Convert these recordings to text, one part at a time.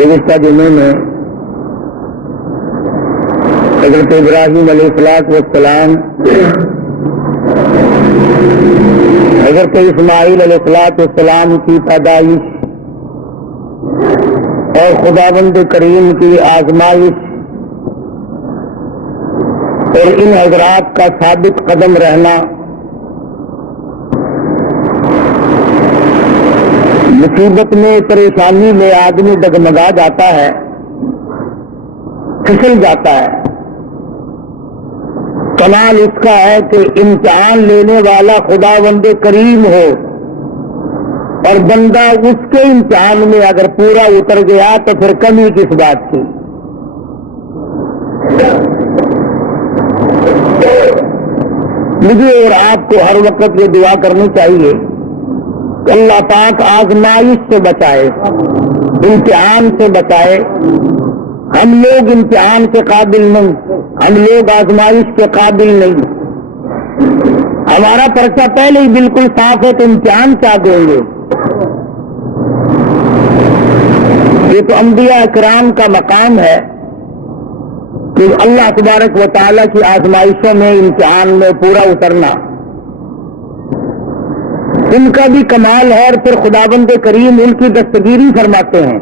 گزشتہ جمعے میں حضرت ابراہیم علیہ السلام حضرت اسماعیل علیہ السلام کی پیدائش اور خداوند کریم کی آزمائش اور ان حضرات کا ثابت قدم رہنا مصیبت میں پریشانی میں آدمی ڈگمگا جاتا ہے، پھسل جاتا ہے۔ کمال اس کا ہے کہ امتحان لینے والا خداوند کریم ہو اور بندہ اس کے امتحان میں اگر پورا اتر گیا تو پھر کمی کس بات کی۔ مجھے اور آپ کو ہر وقت یہ دعا کرنی چاہیے کہ اللہ پاک آزمائش سے بچائے، امتحان سے بچائے۔ ہم لوگ امتحان کے قابل نہیں، ہم لوگ آزمائش کے قابل نہیں۔ ہمارا پرچہ پہلے ہی بالکل صاف ہے تو امتحان کیا دیں گے؟ یہ تو انبیاء اکرام کا مقام ہے کہ اللہ تبارک و تعالیٰ کی آزمائشوں میں، امتحان میں پورا اترنا ان کا بھی کمال ہے، اور پھر خداوند کریم ان کی دستگیری فرماتے ہیں۔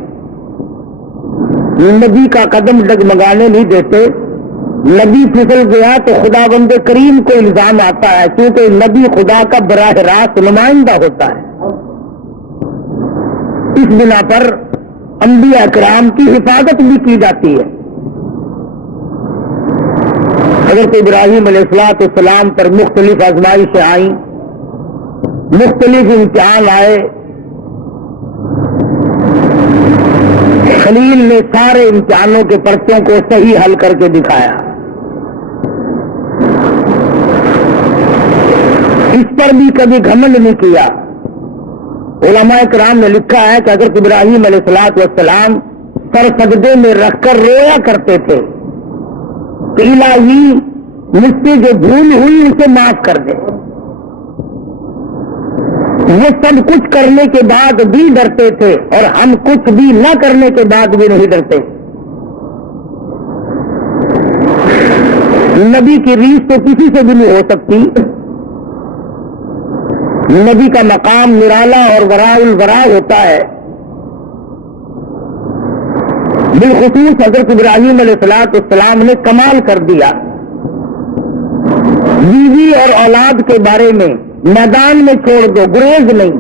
نبی کا قدم ڈگمگانے نہیں دیتے، نبی پھسل گیا تو خداوند کریم کو الزام آتا ہے، کیونکہ نبی خدا کا براہ راست نمائندہ ہوتا ہے۔ اس بنا پر انبیاء کرام کی حفاظت بھی کی جاتی ہے۔ حضرت ابراہیم علیہ السلام پر مختلف آزمائشیں آئیں، مختلف امتحان آئے۔ خلیل نے سارے امتحانوں کے پرچوں کو صحیح حل کر کے دکھایا۔ اس پر بھی کبھی گھمنڈ نہیں کیا۔ علماء کرام نے لکھا ہے کہ حضرت ابراہیم علیہ السلام سر سجدے میں رکھ کر رویا کرتے تھے کہ الہی مجھ سے جو بھول ہوئی اسے معاف کر دے۔ وہ سب کچھ کرنے کے بعد بھی ڈرتے تھے اور ہم کچھ بھی نہ کرنے کے بعد بھی نہیں ڈرتے۔ نبی کی ریس تو کسی سے بھی نہیں ہو سکتی۔ نبی کا مقام نرالا اور وراء الورا ہوتا ہے۔ بالخصوص حضرت ابراہیم علیہ السلام نے کمال کر دیا۔ بیوی اور اولاد کے بارے میں میدان میں چھوڑ دو، گریز نہیں۔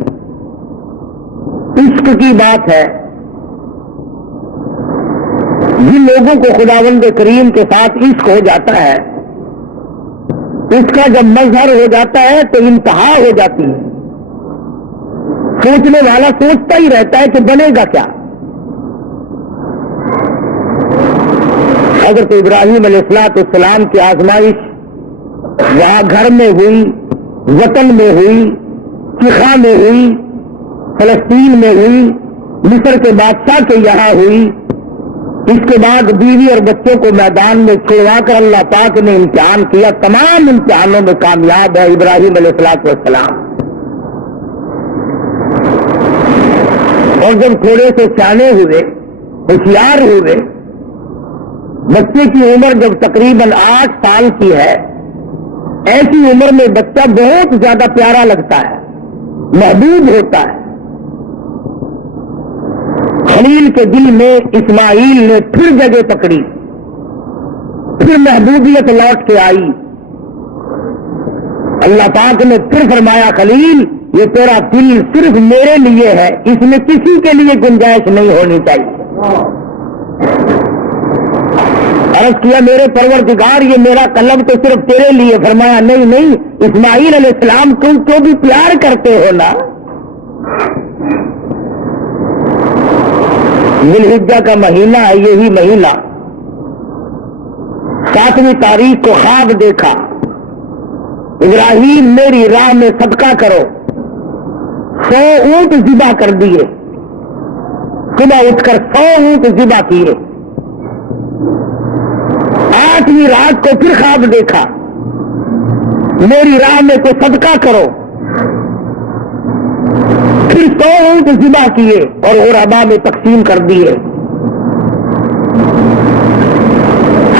عشق کی بات ہے۔ جن لوگوں کو خداوند کریم کے ساتھ عشق ہو جاتا ہے، اس کا جب مظہر ہو جاتا ہے تو انتہا ہو جاتی ہے۔ سوچنے والا سوچتا ہی رہتا ہے کہ بنے گا کیا۔ حضرت ابراہیم علیہ السلام کی آزمائش وہاں گھر میں ہوئی، وطن میں ہوئی، چیخا میں ہوئی، فلسطین میں ہوئی، مصر کے بادشاہ کے یہاں ہوئی۔ اس کے بعد بیوی اور بچوں کو میدان میں چھڑوا کر اللہ پاک نے امتحان کیا۔ تمام امتحانوں میں کامیاب ہے ابراہیم علیہ السلام۔ اور جب تھوڑے سے سیانے ہوئے، ہوشیار ہوئے، بچے کی عمر جب تقریباً 8 سال کی ہے، ایسی عمر میں بچہ بہت زیادہ پیارا لگتا ہے، محبوب ہوتا ہے۔ خلیل کے دل میں اسماعیل نے پھر جگہ پکڑی، پھر محبوبیت لوٹ کے آئی۔ اللہ پاک نے پھر فرمایا، خلیل یہ تیرا دل صرف میرے لیے ہے، اس میں کسی کے لیے گنجائش نہیں ہونی چاہیے۔ عرض کیا، میرے پروردگار یہ میرا قلب تو صرف تیرے لیے۔ فرمایا نہیں نہیں، اسماعیل علیہ السلام تم تو بھی پیار کرتے ہو نا۔ ذی الحجہ کا مہینہ ہے، یہی مہینہ 7ویں تاریخ کو خواب دیکھا، ابراہیم میری راہ میں صدقہ کرو۔ 100 اونٹ ذبح کر دیے، صبح اٹھ کر 100 اونٹ ذبح کیے۔ 8ویں رات کو پھر خواب دیکھا، میری راہ میں کوئی صدقہ کرو۔ پھر 100 اونٹ ذبح کیے اور غربا میں تقسیم کر دیے۔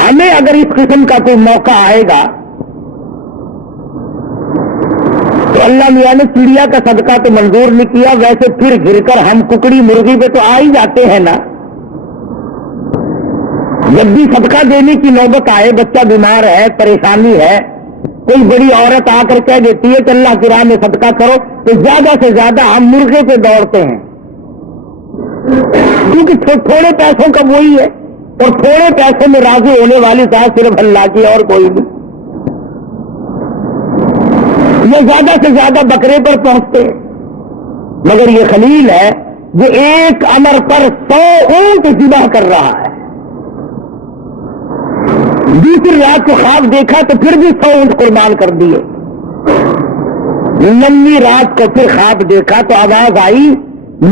ہمیں اگر اس قسم کا کوئی موقع آئے گا تو اللہ میاں نے چڑیا کا صدقہ تو منظور نہیں کیا، ویسے پھر گر کر ہم ککڑی مرغی پہ تو آ ہی جاتے ہیں نا۔ جب بھی صدقہ دینے کی نوبت آئے، بچہ بیمار ہے، پریشانی ہے، کوئی بڑی عورت آ کر کہہ دیتی ہے کہ اللہ کی راہ میں صدقہ کرو، تو زیادہ سے زیادہ ہم مرغے پہ دوڑتے ہیں، کیونکہ تھوڑے پیسوں کا وہی ہے، اور تھوڑے پیسوں میں راضی ہونے والی ذات صرف اللہ کی اور کوئی نہیں۔ یہ زیادہ سے زیادہ بکرے پر پہنچتے ہیں، مگر یہ خلیل ہے جو ایک امر پر 100 اونٹ ذبح کر رہا ہے۔ دوسری رات کو خواب دیکھا تو پھر بھی 100 اونٹ قربان کر دیے۔ 9ویں رات کو پھر خواب دیکھا تو آواز آئی،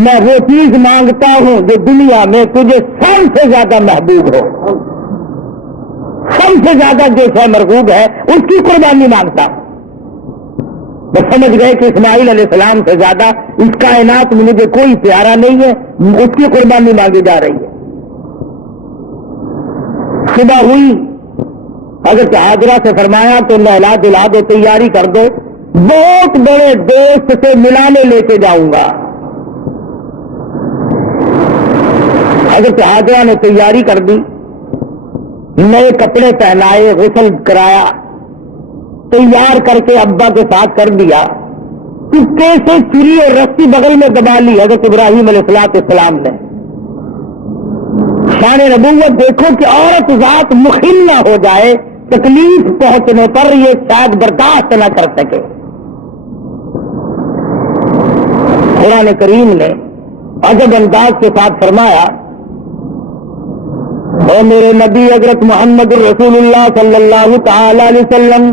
میں وہ چیز مانگتا ہوں جو دنیا میں تجھے سب سے زیادہ محبوب ہو، سب سے زیادہ جو شے مرغوب ہے اس کی قربانی مانگتا ہوں۔ وہ سمجھ گئے کہ اسماعیل علیہ السلام سے زیادہ اس کائنات میں مجھے کوئی پیارا نہیں ہے، اس کی قربانی مانگی جا رہی ہے۔ صبح ہوئی، حضرت حاجرہ سے فرمایا تو نہلا دلا دو، تیاری کر دو، بہت بڑے دوست سے ملانے لے کے جاؤں گا۔ حضرت حاجرہ نے تیاری کر دی، نئے کپڑے پہنائے، غسل کرایا، تیار کر کے ابا کے ساتھ کر دیا، چپکے سے چری اور رسی بغل میں دبا لی حضرت ابراہیم علیہ السلام نے۔ شان نبوت دیکھو کہ عورت ذات مخل نہ ہو جائے، تکلیف پہنچنے پر یہ شاید برداشت نہ کر سکے۔ قرآن کریم نے عجب انداز کے ساتھ فرمایا، اے میرے نبی حضرت محمد رسول اللہ صلی اللہ تعالی علیہ وسلم،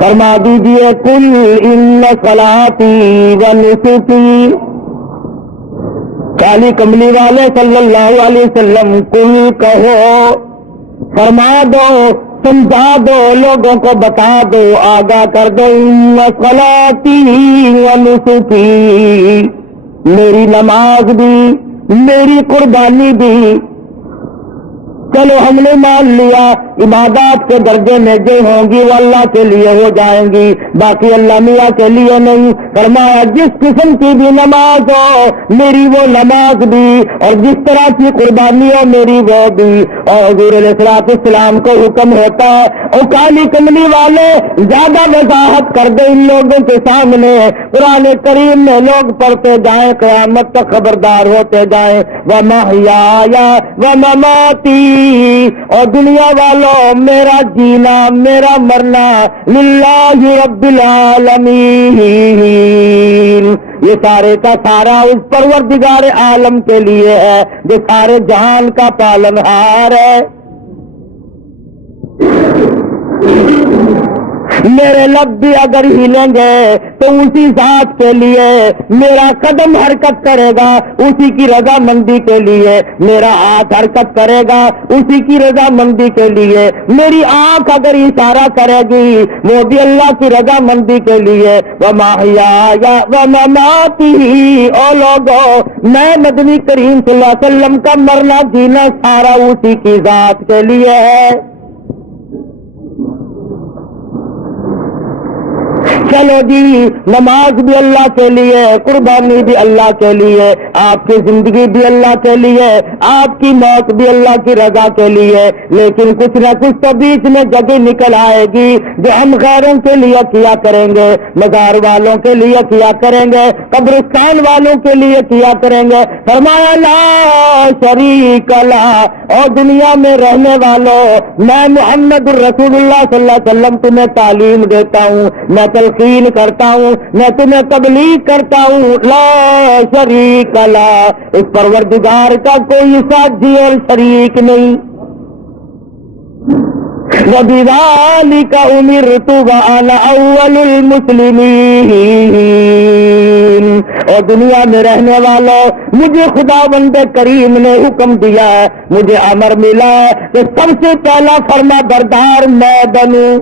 فرما دیجئے قل ان صلاتی و نسکی، کالی کملی والے صلی اللہ علیہ وسلم قل کہو، فرما دو، سمجھا دو، لوگوں کو بتا دو، آگاہ کر دو، ان صلاتی و نسکی، میری نماز بھی، میری قربانی بھی، چلو ہم نے مان لیا عبادات کے درجے میں جو ہوں گی وہ اللہ کے لیے ہو جائیں گی، باقی اللہ میاں کے لیے نہیں۔ فرمایا جس قسم کی بھی نماز ہو میری وہ نماز بھی، اور جس طرح کی قربانی ہو میری وہ بھی۔ اور حضور علیہ السلام کو حکم ہوتا ہے اور کالی کملی والے زیادہ وضاحت کر دے ان لوگوں کے سامنے، قرآن کریم میں لوگ پڑھتے جائیں، قیامت تک خبردار ہوتے جائیں، وَمَحْيَايَ وَمَمَاتِي، اور دنیا والوں میرا جینا میرا مرنا للہ رب العالمین، یہ سارے کا سارا اس پروردگار عالم کے لیے ہے جو سارے جہان کا پالنہار ہے۔ میرے لب بھی اگر ہلیں گے تو اسی ذات کے لیے، میرا قدم حرکت کرے گا اسی کی رضا مندی کے لیے، میرا ہاتھ حرکت کرے گا اسی کی رضا مندی کے لیے، میری آنکھ اگر اشارہ کرے گی وہ بھی اللہ کی رضا مندی کے لیے۔ وَمَحْيَايَ وَمَمَاتِي، او لوگو میں نبی کریم صلی اللہ علیہ وسلم کا مرنا جینا سارا اسی کی ذات کے لیے ہے۔ چلو جی، نماز بھی اللہ کے لیے، قربانی بھی اللہ کے لیے، آپ کی زندگی بھی اللہ کے لیے، آپ کی موت بھی اللہ کی رضا کے لیے، لیکن کچھ نہ کچھ تو بیچ میں جگہ نکل آئے گی جو ہم غیروں کے لیے کیا کریں گے، مزار والوں کے لیے کیا کریں گے، قبرستان والوں کے لیے کیا کریں گے۔ فرمایا لا شریک لا، اور دنیا میں رہنے والوں میں محمد الرسول اللہ صلی اللہ علیہ وسلم تمہیں تعلیم دیتا ہوں، میں تلقین کرتا ہوں، میں تمہیں تبلیغ کرتا ہوں، لا شریک لا، اس پروردگار کا کوئی ساتھی اور شریک نہیں۔ وَبِذَلِكَ أُمِرْتُ وَأَنَا أَوَّلُ الْمُسْلِمِينَ، اور دنیا میں رہنے والوں مجھے خداوند کریم نے حکم دیا ہے، مجھے امر ملا ہے کہ سب سے پہلا فرما بردار میں بنوں۔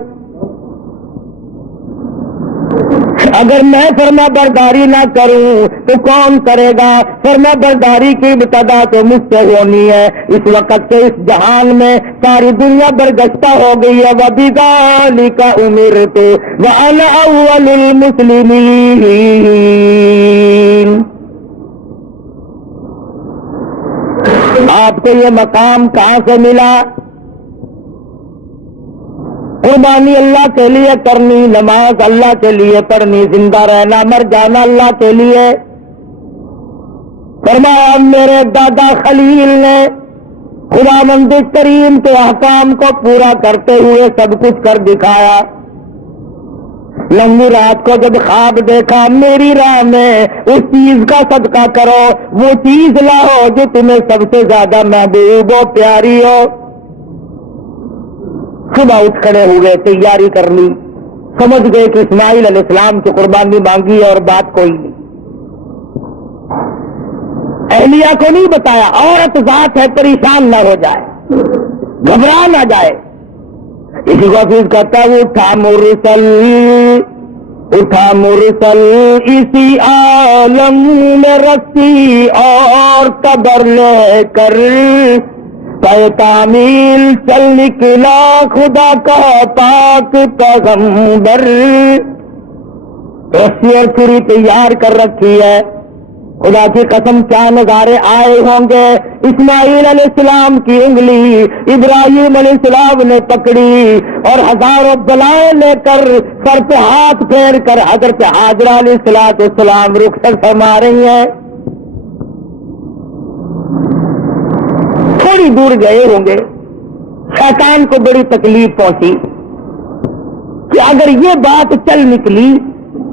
اگر میں فرما برداری نہ کروں تو کون کرے گا؟ فرما برداری کی ابتدا تو مجھ سے ہونی ہے. اس وقت سے اس جہان میں ساری دنیا برگشتہ ہو گئی ہے. وَبِذَلِكَ أُمِرْتُ وَأَنَا أَوَّلُ الْمُسْلِمِينَ. آپ کو یہ مقام کہاں سے ملا؟ قربانی اللہ کے لیے کرنی، نماز اللہ کے لیے پڑھنی، زندہ رہنا مر جانا اللہ کے لیے. فرمایا میرے دادا خلیل نے خداوند کریم کے احکام کو پورا کرتے ہوئے سب کچھ کر دکھایا. لمبی رات کو جب خواب دیکھا میری راہ میں اس چیز کا صدقہ کرو، وہ چیز لاؤ جو تمہیں سب سے زیادہ محبوب ہو، پیاری ہو. صبح اٹھ کھڑے ہوئے، تیاری کر لی، سمجھ گئے کہ اسماعیل علیہ السلام کی قربانی مانگی ہے اور بات کوئی نہیں. اہلیہ کو نہیں بتایا، عورت ذات ہے پریشان نہ ہو جائے، گھبرا نہ جائے. اسی کو حفیظ کہتا ہے اٹھا مرسل اسی عالم میں رسی اور قبر لے کر تعمیل چل نکلا خدا کا پاک پیغمبر. ایسی پوری تیار کر رکھی ہے. خدا کی قسم کیا نظارے آئے ہوں گے. اسماعیل علیہ السلام کی انگلی ابراہیم علیہ السلام نے پکڑی اور ہزاروں بلائیں لے کر سر پہ ہاتھ پھیر کر حضرت حاجرہ علیہ السلام رخصت فرما رہی ہیں. تھوڑی دور گئے ہوں گے، شیطان کو بڑی تکلیف پہنچی کہ اگر یہ بات چل نکلی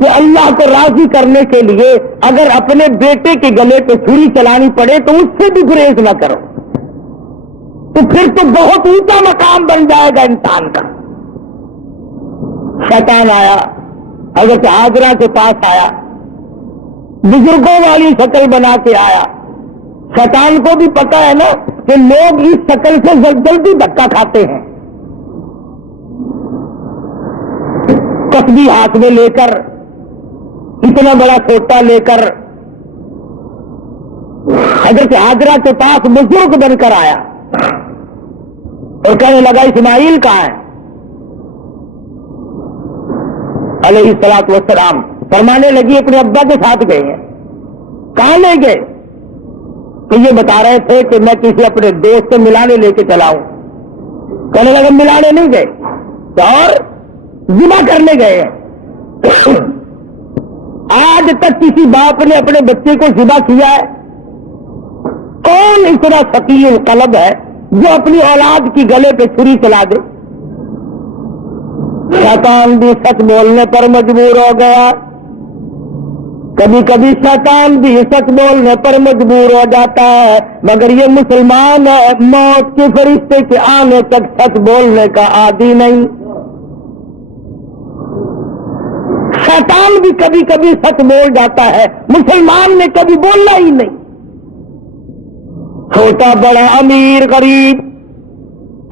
کہ اللہ کو راضی کرنے کے لیے اگر اپنے بیٹے کے گلے پہ چھری چلانی پڑے تو اس سے بھی گریز نہ کرو، تو پھر تو بہت اونچا مقام بن جائے گا انسان کا. شیطان آیا، حضرت حاجرہ کے پاس آیا، بزرگوں والی شکل بنا کے آیا. شیطان کو بھی پتا ہے نا کہ لوگ اس شکل سے جلدی دھکا کھاتے ہیں. تسبیح ہاتھ میں لے کر، اتنا بڑا سوٹا لے کر حضرت حاجرہ کے پاس بزرگ بن کر آیا اور کہنے لگا اسماعیل کہاں ہے علیہ الصلوۃ والسلام. فرمانے لگی اپنے ابا کے ساتھ گئے ہیں. کہاں لے گئے؟ تو یہ بتا رہے تھے کہ میں کسی اپنے دوست سے ملانے لے کے چلا ہوں. کہنے لگا ملانے نہیں گئے اور ذبح کرنے گئے ہیں. آج تک کسی باپ نے اپنے بچے کو ذبح کیا ہے؟ کون اتنا ثقیل قلب ہے جو اپنی اولاد کی گلے پہ چھری چلا دے؟ شیطان بھی سچ بولنے پر مجبور ہو گیا. کبھی کبھی شیطان بھی سچ بولنے پر مجبور ہو جاتا ہے، مگر یہ مسلمان ہے، موت کے فرشتے کے آنے تک سچ بولنے کا عادی نہیں. شیطان بھی کبھی کبھی سچ بول جاتا ہے، مسلمان نے کبھی بولنا ہی نہیں. چھوٹا بڑا امیر غریب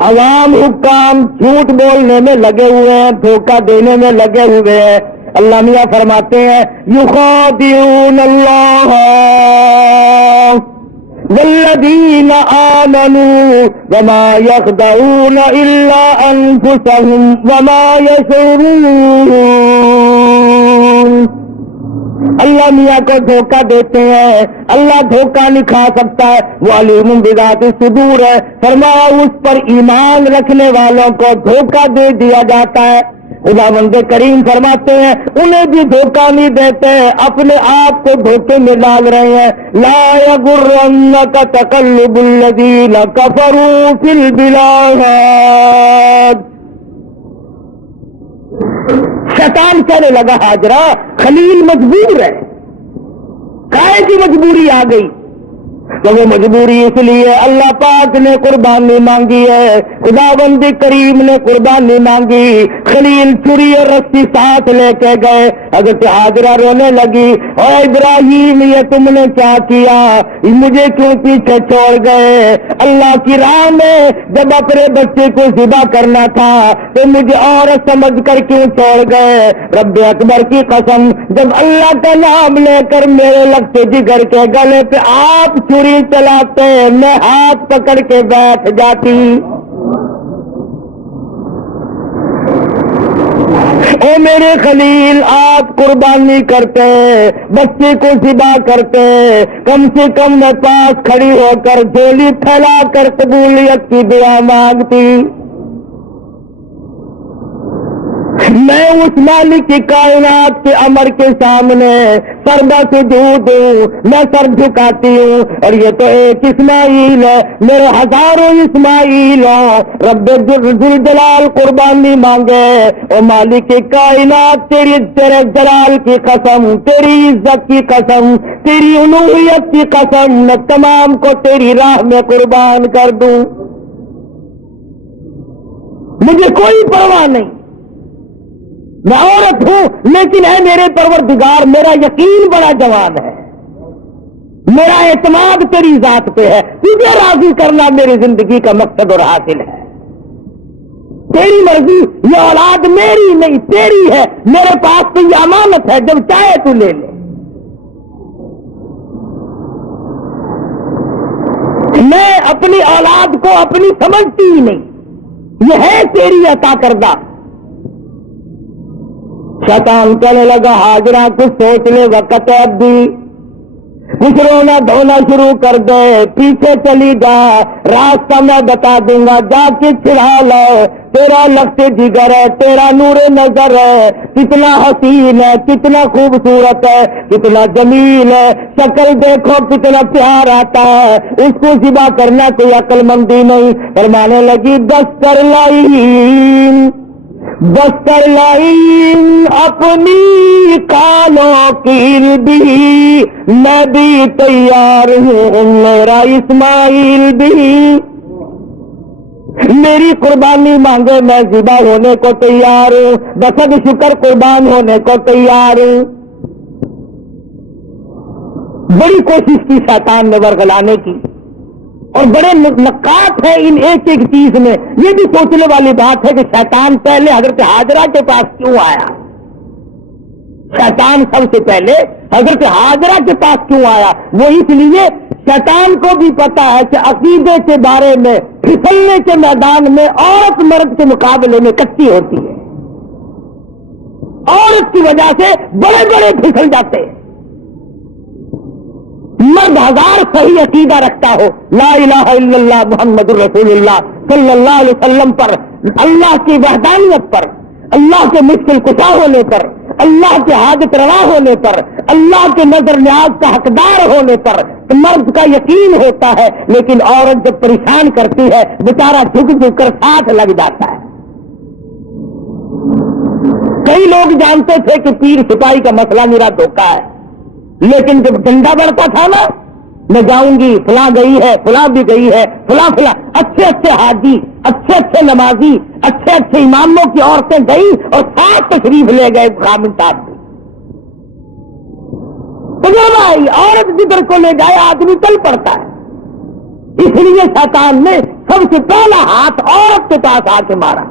عوام حکام جھوٹ بولنے میں لگے ہوئے ہیں، دھوکہ دینے میں لگے ہوئے ہیں. اللہ میاں فرماتے ہیں یخادعون اللہ والذین آمنوا وما یخدعون الا انفسهم وما یشعرون. اللہ میاں کو دھوکہ دیتے ہیں، اللہ دھوکہ نہیں کھا سکتا ہے، وہ علیم بذات الصدور ہے. فرمایا اس پر ایمان رکھنے والوں کو دھوکہ دے دیا جاتا ہے. خداوند کریم فرماتے ہیں انہیں بھی دھوکہ نہیں دیتے، اپنے آپ کو دھوکے میں ڈال رہے ہیں. لا یغرنک تقلب الذین کفروا فی البلاد. شیطان کہنے لگا حاجرہ خلیل مجبور ہے. کائے کی مجبوری آ گئی؟ تو وہ مجبوری اس لیے اللہ پاک نے قربانی مانگی ہے خداوند کریم نے قربانی مانگی، خلیل چری اور رسی ساتھ لے کے گئے، حضرت ہاجرہ رونے لگی، اے ابراہیم یہ تم نے کیا کیا، مجھے کیوں پیچھے چھوڑ گئے؟ اللہ کی راہ میں جب اپنے بچے کو ذبح کرنا تھا تو مجھے عورت سمجھ کر کیوں چھوڑ گئے؟ رب اکبر کی قسم، جب اللہ کا نام لے کر میرے لگتے جگر کے گلے پہ آپ چری چلاتے میں ہاتھ پکڑ کے بیٹھ جاتی۔ او میرے خلیل، آپ قربانی کرتے، بچے کو ذبح کرتے، کم سے کم میں پاس کھڑی ہو کر جھولی پھیلا کر قبولیت کی دعا مانگتی۔ میں اس مالک کی کائنات کے امر کے سامنے سربا سجود ہوں، میں سر جھکاتی ہوں، اور یہ تو ایک اسماعیل ہے، میرے ہزاروں اسماعیل ہوں۔ رب ذوالجلال قربانی مانگے، اور مالک کی کائنات تیرے جلال کی قسم، تیری عزت کی قسم، تیری الوہیت کی قسم، میں تمام کو تیری راہ میں قربان کر دوں، مجھے کوئی پرواہ نہیں، میں عورت ہوں لیکن ہے میرے پروردگار میرا یقین بڑا جوان ہے، میرا اعتماد تیری ذات پہ ہے، تجھے راضی کرنا میری زندگی کا مقصد اور حاصل ہے، تیری مرضی، یہ اولاد میری نہیں تیری ہے، میرے پاس تو یہ امانت ہے، جب چاہے تو لے لے، میں اپنی اولاد کو اپنی سمجھتی ہی نہیں، یہ ہے تیری عطا کردہ۔ شیطان کہنے لگا ہاجرہ کچھ سوچ لے، وقت ہے اب بھی، کچھ رونا دھونا شروع کر دے، پیچھے چلی جا، راستہ میں بتا دوں گا، جا کے چھڑا لو، تیرا لخت جگر ہے، تیرا نور نظر ہے، کتنا حسین ہے، کتنا خوبصورت ہے، کتنا جمیل ہے، شکل دیکھو کتنا پیار آتا ہے، اس کو ذبح کرنا کوئی عقل مندی نہیں۔ فرمانے لگی دس کر لائی، بس کر لائی اپنی کالوں کی بھی، میں بھی تیار ہوں، میرا اسماعیل بھی، میری قربانی مانگے میں ذبح ہونے کو تیار ہوں، بسد شکر قربان ہونے کو تیار ہوں۔ بڑی کوشش کی شیطان نے ورغلانے کی، اور بڑے نقاط ہیں ان ایک ایک چیز میں، یہ بھی سوچنے والی بات ہے کہ شیطان پہلے حضرت ہاجرہ کے پاس کیوں آیا، شیطان سب سے پہلے حضرت ہاجرہ کے پاس کیوں آیا؟ وہ اس لیے شیطان کو بھی پتا ہے کہ عقیدے کے بارے میں پھسلنے کے میدان میں عورت مرد کے مقابلے میں کچی ہوتی ہے، عورت کی وجہ سے بڑے بڑے پھسل جاتے ہیں۔ مرد ہزار صحیح عقیدہ رکھتا ہو، لا الہ الا اللہ محمد رسول اللہ صلی اللہ علیہ وسلم پر، اللہ کی وحدانیت پر، اللہ کے مشکل کشا ہونے پر، اللہ کے حاجت روا ہونے پر، اللہ کے نظر نیاز کا حقدار ہونے پر تو مرد کا یقین ہوتا ہے، لیکن عورت جب پریشان کرتی ہے بیچارہ جھک جھک کر ساتھ لگ جاتا ہے۔ کئی لوگ جانتے تھے کہ پیر سپاہی کا مسئلہ میرا دھوکہ ہے، لیکن جب ڈنڈا بڑھتا تھا نا، میں جاؤں گی، فلاں گئی ہے، فلاں بھی گئی ہے، فلاں فلاں اچھے اچھے حاجی، اچھے اچھے نمازی، اچھے اچھے اماموں کی عورتیں گئی اور ساتھ تشریف لے گئے خامن صاحب بھی، تجربہ آئی، عورت جدھر کو لے جائے آدمی چل پڑتا ہے۔ اس لیے شیطان نے سب سے پہلا ہاتھ عورت کے پاس آ کے مارا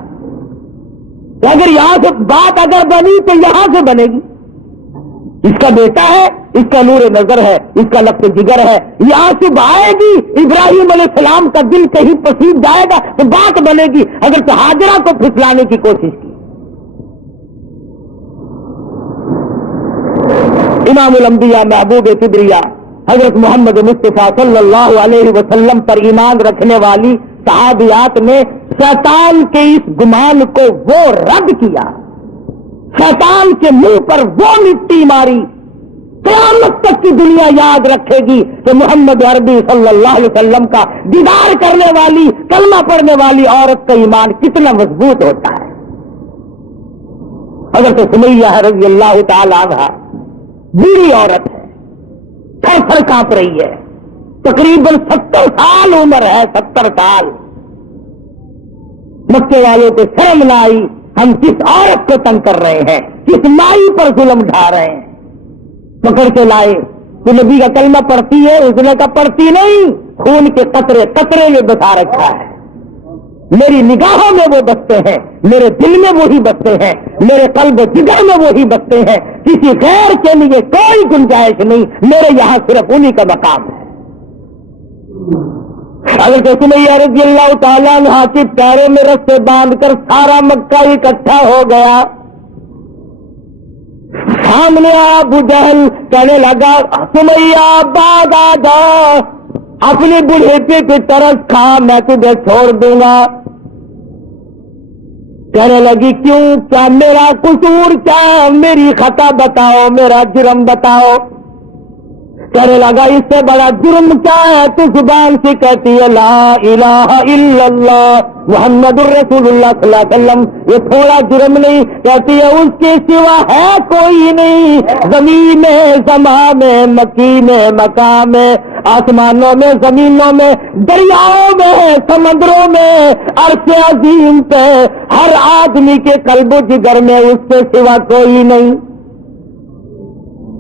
کہ اگر یہاں سے بات اگر بنی تو یہاں سے بنے گی، اس کا بیٹا ہے، اس کا نور نظر ہے، اس کا لفظ جگر ہے، یہاں سے آئے گی، ابراہیم علیہ السلام کا دل کہیں پسیج جائے گا تو بات بنے گی۔ اگر تو ہاجرہ کو پھسلانے کی کوشش کی، امام الانبیاء محبوب کبریا حضرت محمد مصطفیٰ صلی اللہ علیہ وسلم پر ایمان رکھنے والی صحابیات نے شیطان کے اس گمان کو وہ رد کیا، شیطان کے منہ پر وہ مٹی ماری، قیامت تک کی دنیا یاد رکھے گی کہ محمد عربی صلی اللہ علیہ وسلم کا دیدار کرنے والی، کلمہ پڑھنے والی عورت کا ایمان کتنا مضبوط ہوتا ہے۔ حضرت سمیہ رضی اللہ تعالی عنہا بوڑھی عورت ہے، تھر تھر کانپ رہی ہے، تقریباً 70 سال عمر ہے، 70 سال، مکے والوں کو شرم نہ آئی، ہم کس عورت کو تنگ کر رہے ہیں، کس مائی پر ظلم ڈھا رہے ہیں، پکڑ کے لائے۔ تو نبی کا کلمہ پڑھتی ہے؟ اس نے کہا پڑھتی نہیں، خون کے قطرے قطرے میں بتا رکھا ہے، میری نگاہوں میں وہ بستے ہیں، میرے دل میں وہی بستے ہیں، میرے قلب و جگر میں وہی بستے ہیں، کسی غیر کے لیے کوئی گنجائش نہیں، میرے یہاں صرف انہی کا مقام ہے۔ حضرت سمیہ رضی اللہ تعالیٰ عنہ کے پیروں میں رسے باندھ کر سارا مکہ اکٹھا ہو گیا۔ سامنے آیا ابو جہل، کہنے لگا سمیہ بعد آ جا، اپنے بڑھیپے پہ ترس کھا، میں تجھے چھوڑ دوں گا۔ کہنے لگی کیوں، کیا میرا قصور، کیا میری خطا بتاؤ، میرا جرم بتاؤ۔ کہنے لگا اس سے بڑا جرم کیا ہے، تو زبان سے کہتی ہے لا الہ الا اللہ محمد الرسول اللہ صلی اللہ علیہ وسلم، یہ تھوڑا جرم نہیں، کہتی ہے اس کے سوا ہے کوئی نہیں، زمین میں، سما میں، مکی میں، مکان میں، آسمانوں میں، زمینوں میں، دریاؤں میں، سمندروں میں، عرش عظیم پہ، ہر آدمی کے قلب و جگر میں اس کے سوا کوئی نہیں۔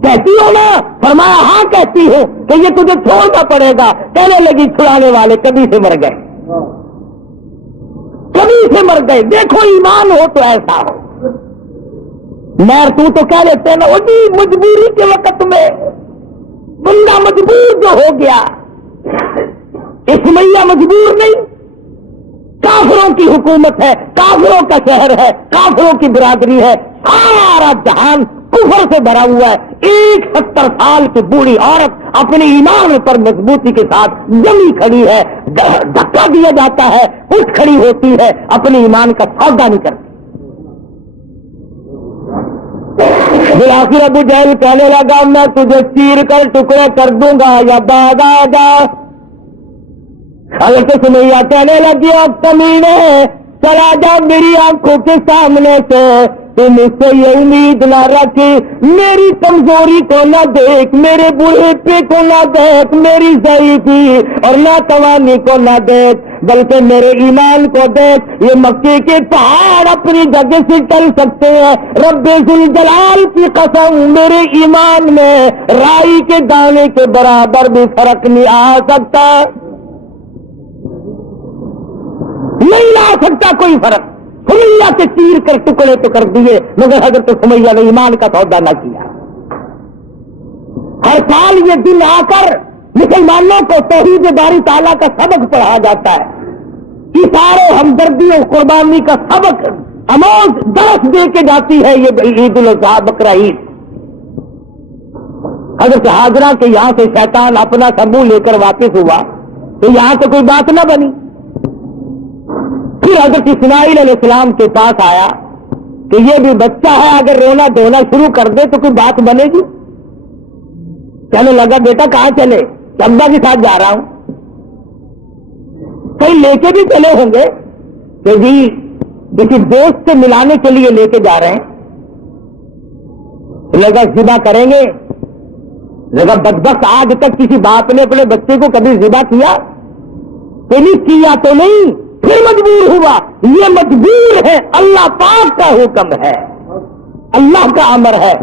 کہتی ہو نا؟ فرمایا ہاں کہتی ہوں کہ یہ تجھے چھوڑنا پڑے گا۔ کہنے لگی چھڑانے والے کبھی سے مر گئے، کبھی سے مر گئے، دیکھو ایمان ہو تو ایسا ہو۔ میر تو کہہ لیتے نا وہ جی مجبوری کے وقت میں بندہ مجبور جو ہو گیا، سمیہ مجبور نہیں، کافروں کی حکومت ہے، کافروں کا شہر ہے، کافروں کی برادری ہے، سارا جہان کفر سے بھرا ہوا ہے، ایک 70 سال کی بوڑھی عورت اپنے ایمان پر مضبوطی کے ساتھ جمی کھڑی ہے، دھکا دیا جاتا ہے، اٹھ کھڑی ہوتی ہے، اپنے ایمان کا سودا نہیں کرتی۔ بالآخر ابو جہل کہنے لگا میں تجھے چیر کر ٹکڑے کر دوں گا یا بعد آ جا۔ حضرت سمیہ کہنے لگی اب کمینے چلا جا میری آنکھوں کے سامنے سے، تو مجھ سے یہ امید نہ رکھ، میری کمزوری کو نہ دیکھ، میرے بڑھیپے کو نہ دیکھ، میری ضعیفی اور ناتوانی کو نہ دیکھ، بلکہ میرے ایمان کو دیکھ۔ یہ مکے کے پہاڑ اپنی جگہ سے ٹل سکتے ہیں، رب ذوالجلال کی قسم میرے ایمان میں رائی کے دانے کے برابر بھی فرق نہیں آ سکتا، نہیں لا سکتا کوئی فرق۔ سمیہ کے چیر کر ٹکڑے تو کر دیے، مگر حضرت سمیہ نے ایمان کا سودا نہ کیا۔ ہر سال یہ دن آ کر مسلمانوں کو توحید باری تعالیٰ کا سبق پڑھایا جاتا ہے، اشارے ہمدردی اور قربانی کا سبق آموز درس دے کے جاتی ہے یہ عید الاضحیٰ بقرہ عید۔ حضرت حاضرہ کے یہاں سے شیطان اپنا سمو لے کر واپس ہوا تو یہاں سے کوئی بات نہ بنی۔ پھر حضرت اسماعیل علیہ السلام کے پاس آیا کہ یہ بھی بچہ ہے، اگر رونا دھونا شروع کر دے تو کوئی بات بنے گی؟ کہنے لگا بیٹا کہاں چلے؟ ابا کے ساتھ جا رہا ہوں۔ کہیں لے کے بھی چلے ہوں گے کہ جی کسی دوست سے ملانے کے لیے لے کے جا رہے ہیں، لگا ذبح کریں گے، لگا بدبخت آج تک کسی باپ نے اپنے بچے کو کبھی ذبح کیا؟ کیا تو نہیں، پھر مجبور ہوا۔ یہ مجبور ہے، اللہ پاک کا حکم ہے، اللہ کا امر ہے۔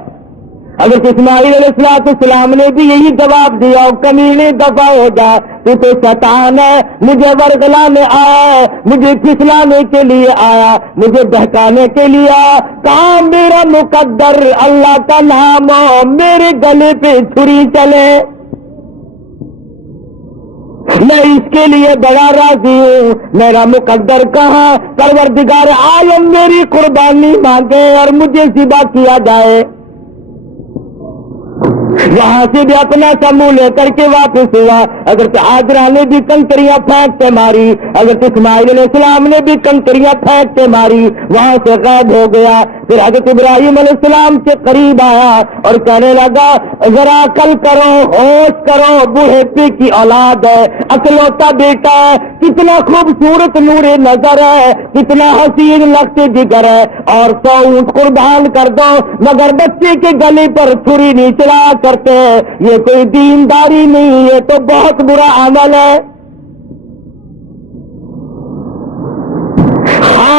حضرت اسماعیل علیہ السلام نے بھی یہی جواب دیا، کمینے دفع ہو جا، تو شیطان ہے، مجھے ورگلانے آیا، مجھے پھسلانے کے لیے آیا، مجھے بہکانے کے لیے آیا۔ کہاں میرا مقدر اللہ کا نام ہو، میرے گلے پہ چھری چلے، میں اس کے لیے بڑا راضی ہوں۔ میرا مقدر کہاں، پروردگار عالم میری قربانی مانگے اور مجھے ذبح کیا جائے۔ وہاں سے بھی اپنا سمو لے کر کے واپس ہوا۔ حضرت حاجرہ نے بھی کنکریاں پھینکتے ماری، حضرت اسماعیل علیہ السلام نے بھی کنکریاں پھینکتے ماری، وہاں سے غائب ہو گیا۔ پھر حضرت ابراہیم علیہ السلام کے قریب آیا اور کہنے لگا ذرا عقل کرو، ہوش کرو، بوڑھے کی اولاد ہے، اکلوتا بیٹا ہے، کتنا خوبصورت نور نظر ہے، کتنا حسین لخت جگر ہے، اور 100 اونٹ قربان کر دو مگر بچے کے گلے پر چھری نہیں چلا کرتے ہیں، یہ کوئی دینداری نہیں، یہ تو بہت برا عمل ہے۔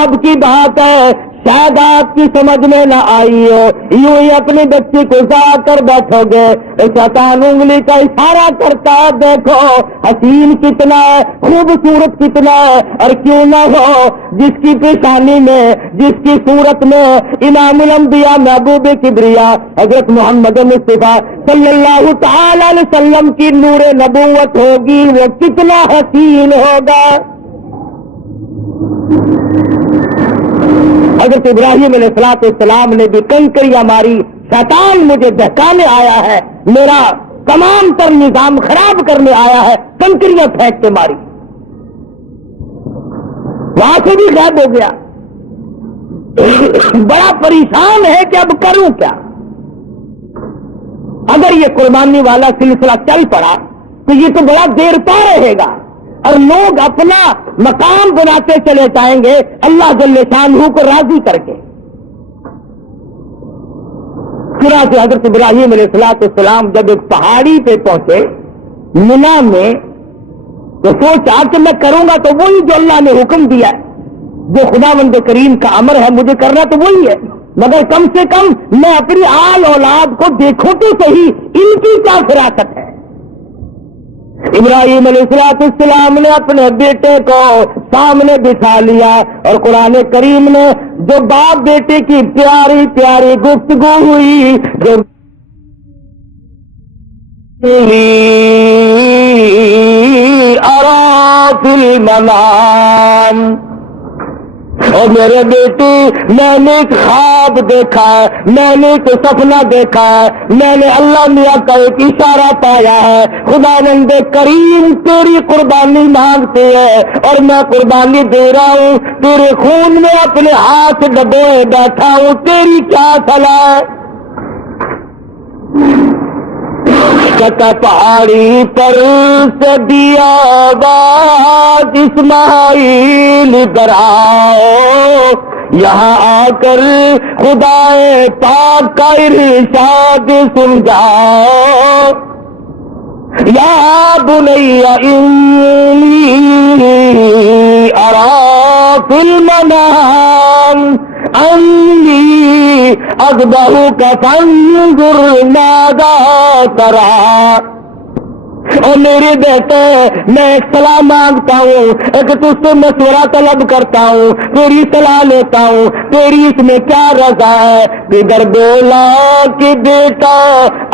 اب کی بات ہے، شاید آپ کی سمجھ میں نہ آئی ہو، یوں ہی اپنے بچے کو جا کر بیٹھو گے، شیطان انگلی کا اشارہ کرتا ہے، دیکھو حسین کتنا ہے، خوبصورت کتنا ہے، اور کیوں نہ ہو جس کی پیشانی میں، جس کی صورت میں امام الانبیاء محبوب کبریا حضرت محمد مصطفیٰ صلی اللہ تعالی علیہ وسلم کی نور نبوت ہوگی، وہ کتنا حسین ہوگا۔ حضرت ابراہیم علیہ السلام نے بھی کنکریاں ماری، شیطان مجھے بہکانے آیا ہے، میرا تمام تر نظام خراب کرنے آیا ہے، کنکریاں پھینک کے ماری، وہاں سے بھی غائب ہو گیا۔ بڑا پریشان ہے کہ اب کروں کیا؟ اگر یہ قربانی والا سلسلہ چل پڑا تو یہ تو بڑا دیر پا رہے گا، اور لوگ اپنا مقام بناتے چلے جائیں گے اللہ جل شانہ کو راضی کر کے۔ چنانچہ حضرت ابراہیم علیہ السلام جب ایک پہاڑی پہ پہنچے منا میں، تو سوچا کہ میں کروں گا تو وہی جو اللہ نے حکم دیا ہے، جو خداوند کریم کا امر ہے مجھے کرنا تو وہی ہے، مگر کم سے کم میں اپنی آل اولاد کو دیکھوں تو صحیح ان کی کیا فراست ہے۔ ابراہیم علیہ السلام نے اپنے بیٹے کو سامنے بٹھا لیا، اور قرآن کریم نے جو باپ بیٹے کی پیاری پیاری گفتگو ہوئی، جو ارا فی المنام، اور میرے بیٹی میں نے ایک خواب دیکھا ہے، میں نے ایک سپنا دیکھا ہے، میں نے اللہ میاں کا ایک اشارہ پایا ہے، خداوند کریم تیری قربانی مانگتے ہے اور میں قربانی دے رہا ہوں، تیرے خون میں اپنے ہاتھ ڈبوئے بیٹھا ہوں، تیری کیا صلاح ہے؟ کہتا پہاڑی پر سے دیا آواز اسماعیل ادھر آؤ، یہاں آ کر خدائے پاک کا ارشاد سن جاؤ، یا بنی انی ارا فی المنام انی اذبحک فانظر ماذا تری۔ اور میرے بیٹے میں ایک صلاح مانگتا ہوں، ایک تجھ سے مشورہ طلب کرتا ہوں، تیری صلاح لیتا ہوں، تیری اس میں کیا رضا ہے؟ ادھر بولا کہ بیٹا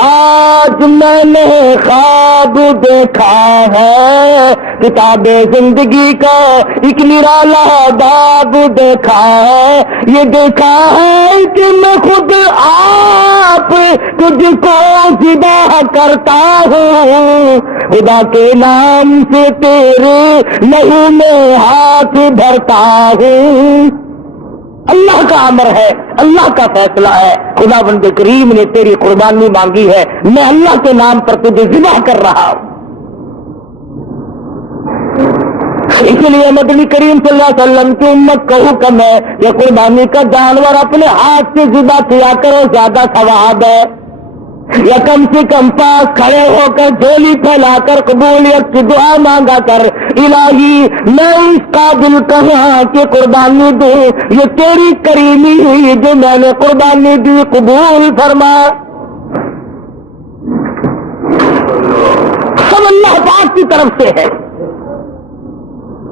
آج میں نے خواب دیکھا ہے، کتاب زندگی کا ایک نرالا باب دیکھا ہے، یہ دیکھا ہے کہ میں خود آپ تجھ کو ذبح کرتا ہوں، خدا کے نام سے تیرے لہو میں ہاتھ بھرتا ہوں۔ اللہ کا امر ہے، اللہ کا فیصلہ ہے، خداوند کریم نے تیری قربانی مانگی ہے، میں اللہ کے نام پر تجھے ذبح کر رہا ہوں۔ اسی لیے نبی کریم صلی اللہ علیہ وسلم کی امت کا حکم ہے کہ قربانی کا جانور اپنے ہاتھ سے ذبح کیا کرو، زیادہ ثواب ہے، یا کم سے کم پاس کھڑے ہو کر جھولی پھیلا کر قبولیت کی دعا مانگا کر، الہی میں اس قابل کہاں کہ قربانی دوں، یہ تیری کریمی ہوئی جو میں نے قربانی دی، قبول فرما۔ سب اللہ پاک کی طرف سے ہے۔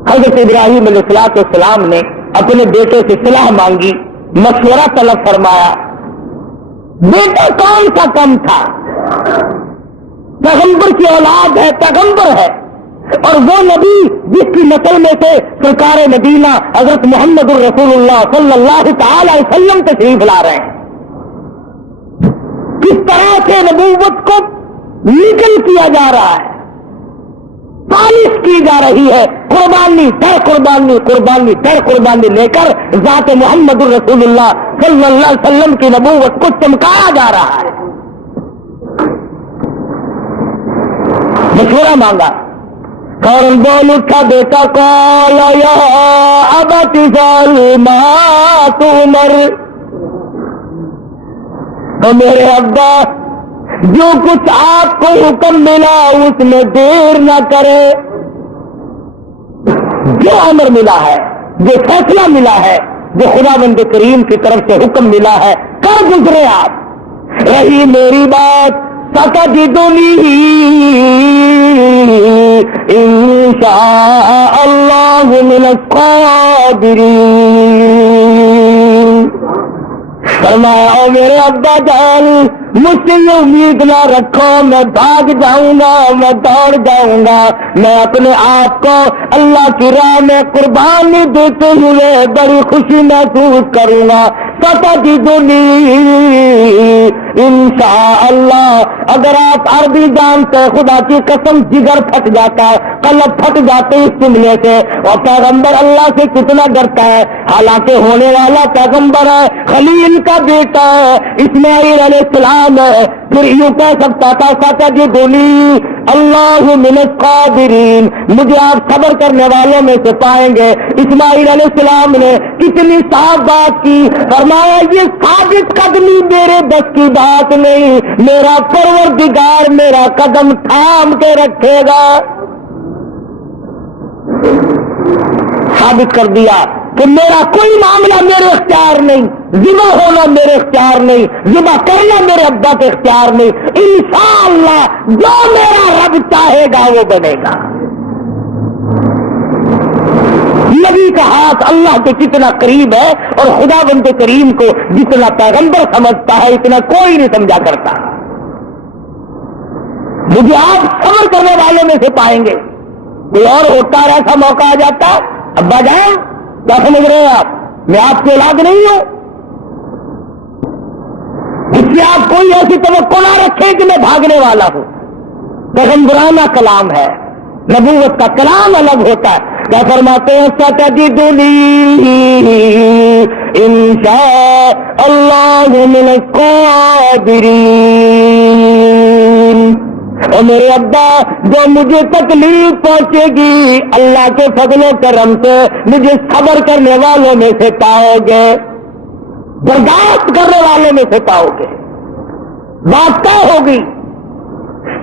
حضرت ابراہیم علیہ السلام نے اپنے بیٹے سے صلاح مانگی، مشورہ طلب فرمایا۔ بیٹا کون سا کم تھا؟ پیغمبر کی اولاد ہے، پیغمبر ہے، اور وہ نبی جس کی نسل میں سے سرکار مدینہ حضرت محمد الرسول اللہ صلی اللہ تعالی علیہ وسلم تشریف لا رہے ہیں۔ کس طرح سے نبوت کو نکل کیا جا رہا ہے، پالش کی جا رہی ہے، قربانی در قربانی، قربانی در قربانی لے کر ذات محمد الرسول اللہ صلی اللہ علیہ وسلم کی نبوت کو چمکایا جا رہا ہے۔ مشورہ مانگا، فوراً بول اٹھا بیٹا، قال یا ابت افعل ما تؤمر، تو میرے ابا جو کچھ آپ کو حکم ملا اس میں دیر نہ کرے، جو امر ملا ہے، جو فیصلہ ملا ہے جو خداوند کریم کی طرف سے حکم ملا ہے کر گزرے آپ. رہی میری بات ستجدنی انشاء اللہ من الصابرین. فرمایا او میرے ابا جان مجھ سے یہ امید نہ رکھو میں بھاگ جاؤں گا میں دوڑ جاؤں گا. میں اپنے آپ کو اللہ کی راہ میں قربانی دیتے ہوئے بڑی خوشی محسوس کروں گا. ستجدنی انشاءاللہ. اگر آپ عربی جانتے خدا کی قسم جگر پھٹ جاتا ہے قلب پھٹ جاتے اس جملے سے. اور پیغمبر اللہ سے کتنا ڈرتا ہے حالانکہ ہونے والا پیغمبر ہے خلیل کا بیٹا ہے اسماعیل علیہ السلام ہے. پھر یوں کہہ سکتا تھا ستجدنی اللہ من الصابرین. مجھے آپ صبر کرنے والوں میں سے پائیں گے. اسماعیل علیہ السلام نے کتنی صاف بات کی. فرمایا یہ ثابت قدمی میرے بس کی بات نہیں میرا پروردگار میرا قدم تھام کے رکھے گا. ثابت کر دیا کہ میرا کوئی معاملہ میرے اختیار نہیں. ذبح ہونا میرے اختیار نہیں ذبح کرنا میرے ابا کے اختیار نہیں. انشاءاللہ جو میرا رب چاہے گا وہ بنے گا. نبی کا ہاتھ اللہ کے کتنا قریب ہے اور خداوند کریم کو جتنا پیغمبر سمجھتا ہے اتنا کوئی نہیں سمجھا کرتا. مجھے آپ صبر کرنے والوں میں سے پائیں گے. کوئی اور ہوتا ہے ایسا موقع آ جاتا ابا جان کیا سمجھ رہے ہیں آپ میں آپ کی اولاد نہیں ہوں. اس سے آپ کوئی ایسی توقع نہ رکھیں کہ میں بھاگنے والا ہوں. پیغمبرانہ کلام ہے نبوت کا کلام الگ ہوتا ہے. کیا فرماتے ہیں ستجدنی انشاء اللہ من الصابرین. اور میرے ابا جو مجھے تکلیف پہنچے گی اللہ کے فضل و کرم سے مجھے صبر کرنے والوں میں سے پاؤ گے برداشت کرنے والوں میں سے پاؤ گے. بات طے ہوگی.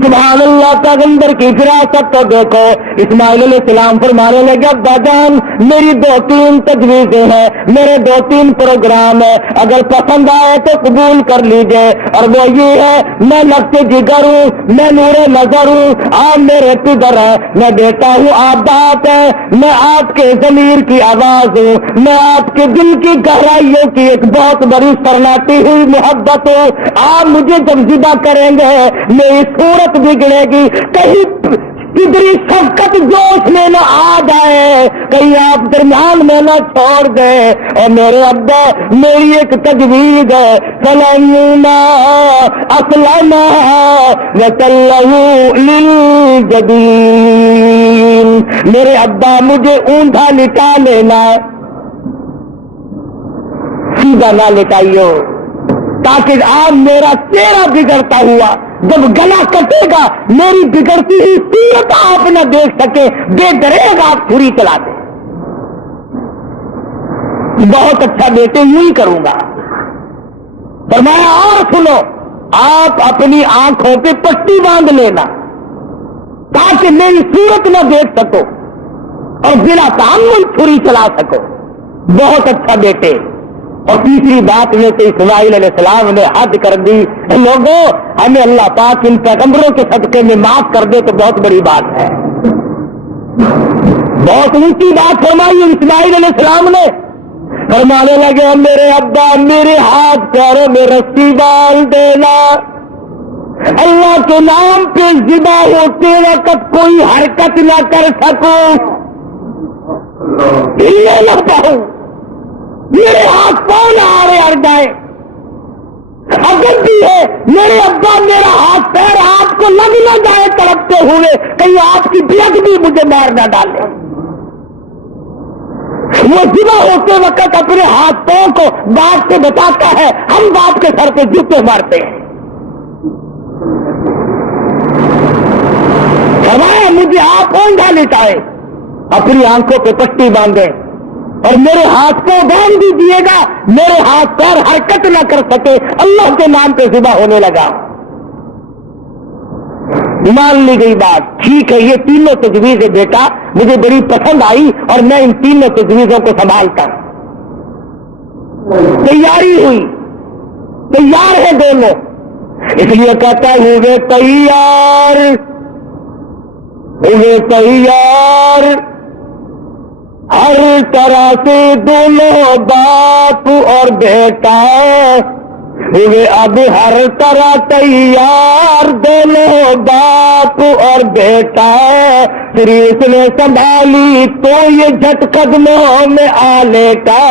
سبحان اللہ پیغمبر کی فراست تو دیکھو. اسماعیل علیہ السلام فرمانے لگے ابا جان میری 2-3 تجویزیں ہیں میرے 2-3 پروگرام ہے اگر پسند آئے تو قبول کر لیجئے. اور وہ یہ ہے میں لفظ جگر ہوں میں نور نظر ہوں آپ میرے پدر ہیں میں بیٹا ہوں آپ باپ ہیں میں آپ کے ضمیر کی آواز ہوں میں آپ کے دل کی گہرائیوں کی ایک بہت بڑی سرناٹی ہوئی محبت ہوں. آپ مجھے جب ذبح کریں گے میری صورت بگڑے گی کہیں کدری شفقت جوش میں نہ آ جائے کہیں آپ درمیان میں نہ چھوڑ دیں. اور میرے ابا میری ایک تجویز ہے سلیما اسلما وسلموا للجبین. میرے ابا مجھے اونٹا لٹا لینا سیدھا نہ لٹائیو تاکہ آپ میرا چہرہ بگڑتا ہوا جب گلا کٹے گا میری بگڑتی ہوئی صورت آپ نہ دیکھ سکے بے ڈریگ آپ چھری چلا دیں. بہت اچھا بیٹے یوں ہی کروں گا. فرمایا اور سنو آپ اپنی آنکھوں پہ پٹی باندھ لینا تاکہ میری صورت نہ دیکھ سکو اور بلا تعمل چھری چلا سکو. بہت اچھا بیٹے. اور تیسری بات میں تو اسماعیل علیہ السلام نے حد کر دی. لوگوں ہمیں اللہ پاک ان پیغمبروں کے صدقے میں معاف کر دے تو بہت بڑی بات ہے. بہت اونچی بات فرمائی اسماعیل علیہ السلام نے. فرمانے لگے میرے ابا میرے ہاتھ پیروں میں رسی ڈال دینا اللہ کے نام پہ ذبح ہوتے وقت کوئی حرکت نہ کر سکوں ہلنے نہ پاؤں میرے ہاتھ پاؤں نہ آڑے اڑ جائے. اگر بھی ہے میرے ابا میرا ہاتھ پیر آپ کو لگ نہ جائے تڑپتے ہوئے کہیں آپ کی بلڈ بھی مجھے مار نہ ڈالے. وہ ذبح ہوتے وقت اپنے ہاتھ پاؤں کو باپ سے بچاتا ہے ہم باپ کے سر پہ جوتے مارتے ہیں. فرمایا مجھے آپ اونڈا لٹائے اپنی آنکھوں پہ پٹی باندھے اور میرے ہاتھ کو باندھ بھی دیے گا میرے ہاتھ پیر حرکت نہ کر سکے اللہ کے نام پہ ذبح ہونے لگا. مان لی گئی بات. ٹھیک ہے یہ تینوں تجویزیں بیٹا مجھے بڑی پسند آئی اور میں ان تینوں تجویزوں کو سنبھالتا ہوں. تیاری ہوئی، تیار ہے دونوں، اس لیے کہتا ہے ہوئے تیار، ہوئے تیار، ہر طرح سے دونوں باپ اور بیٹا ہوئے اب ہر طرح تیار، دونوں باپ اور بیٹا، پھر اس نے سنبھالی تو یہ جھٹ قدموں میں آ لیٹا۔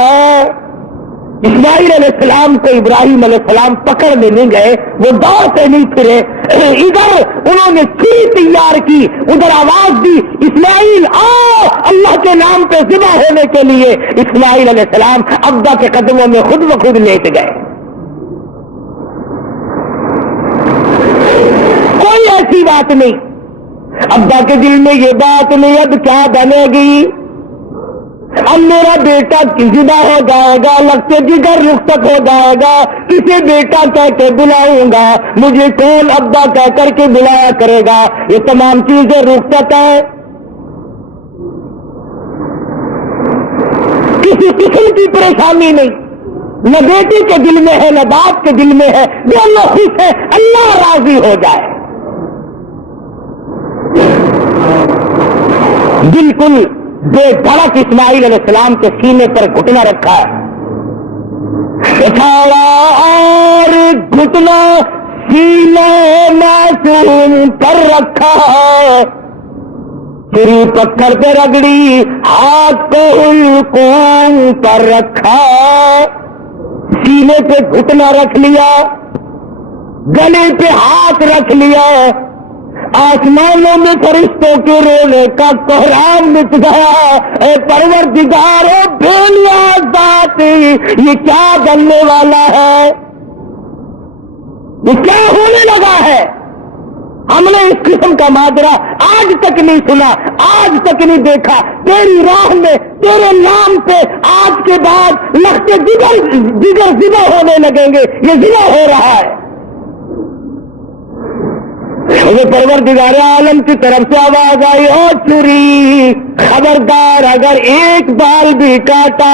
اسماعیل علیہ السلام کو ابراہیم علیہ السلام پکڑنے نہیں گئے، وہ دوڑتے نہیں پھرے، ادھر انہوں نے چھری تیار کی، ادھر آواز دی اسماعیل آؤ اللہ کے نام پہ ذبح ہونے کے لیے۔ اسماعیل علیہ السلام ابا کے قدموں میں خود بخود لیٹ گئے۔ کوئی ایسی بات نہیں، ابا کے دل میں یہ بات نہیں اب کیا بنے گی، اب میرا بیٹا ذبح ہو جائے گا، لگتے جگر رخصت ہو جائے گا، کسے بیٹا کہہ کے بلاؤں گا، مجھے کون ابا کہہ کر کے بلایا کرے گا، یہ تمام چیزیں رخصت ہے، کسی قسم کی پریشانی نہیں، نہ بیٹے کے دل میں ہے نہ باپ کے دل میں ہے، دونوں خوش ہے، اللہ راضی ہو جائے۔ بالکل بے دھڑک اسماعیل علیہ السلام کے سینے پر گھٹنا رکھا ہے، اٹھایا اور گھٹنا سینے معصوم پر رکھا، چری پتھر پہ رگڑی ہاتھ کو القوم پر رکھا، سینے پہ گھٹنا رکھ لیا، گلے پہ ہاتھ رکھ لیا، آسمانوں میں فرشتوں کے رونے کا کوہرام مٹ گیا، اے پروردگار بے نیاز ذات، یہ کیا بننے والا ہے، یہ کیا ہونے لگا ہے، ہم نے اس قسم کا ماجرا آج تک نہیں سنا، آج تک نہیں دیکھا، تیری راہ میں تیرے نام پہ آج کے بعد لگتے جگر ذبح ہونے لگیں گے، یہ ذبح ہو رہا ہے۔ پروردگار عالم کی طرف سے آواز آئی، او چوری خبردار اگر ایک بال بھی کاٹا،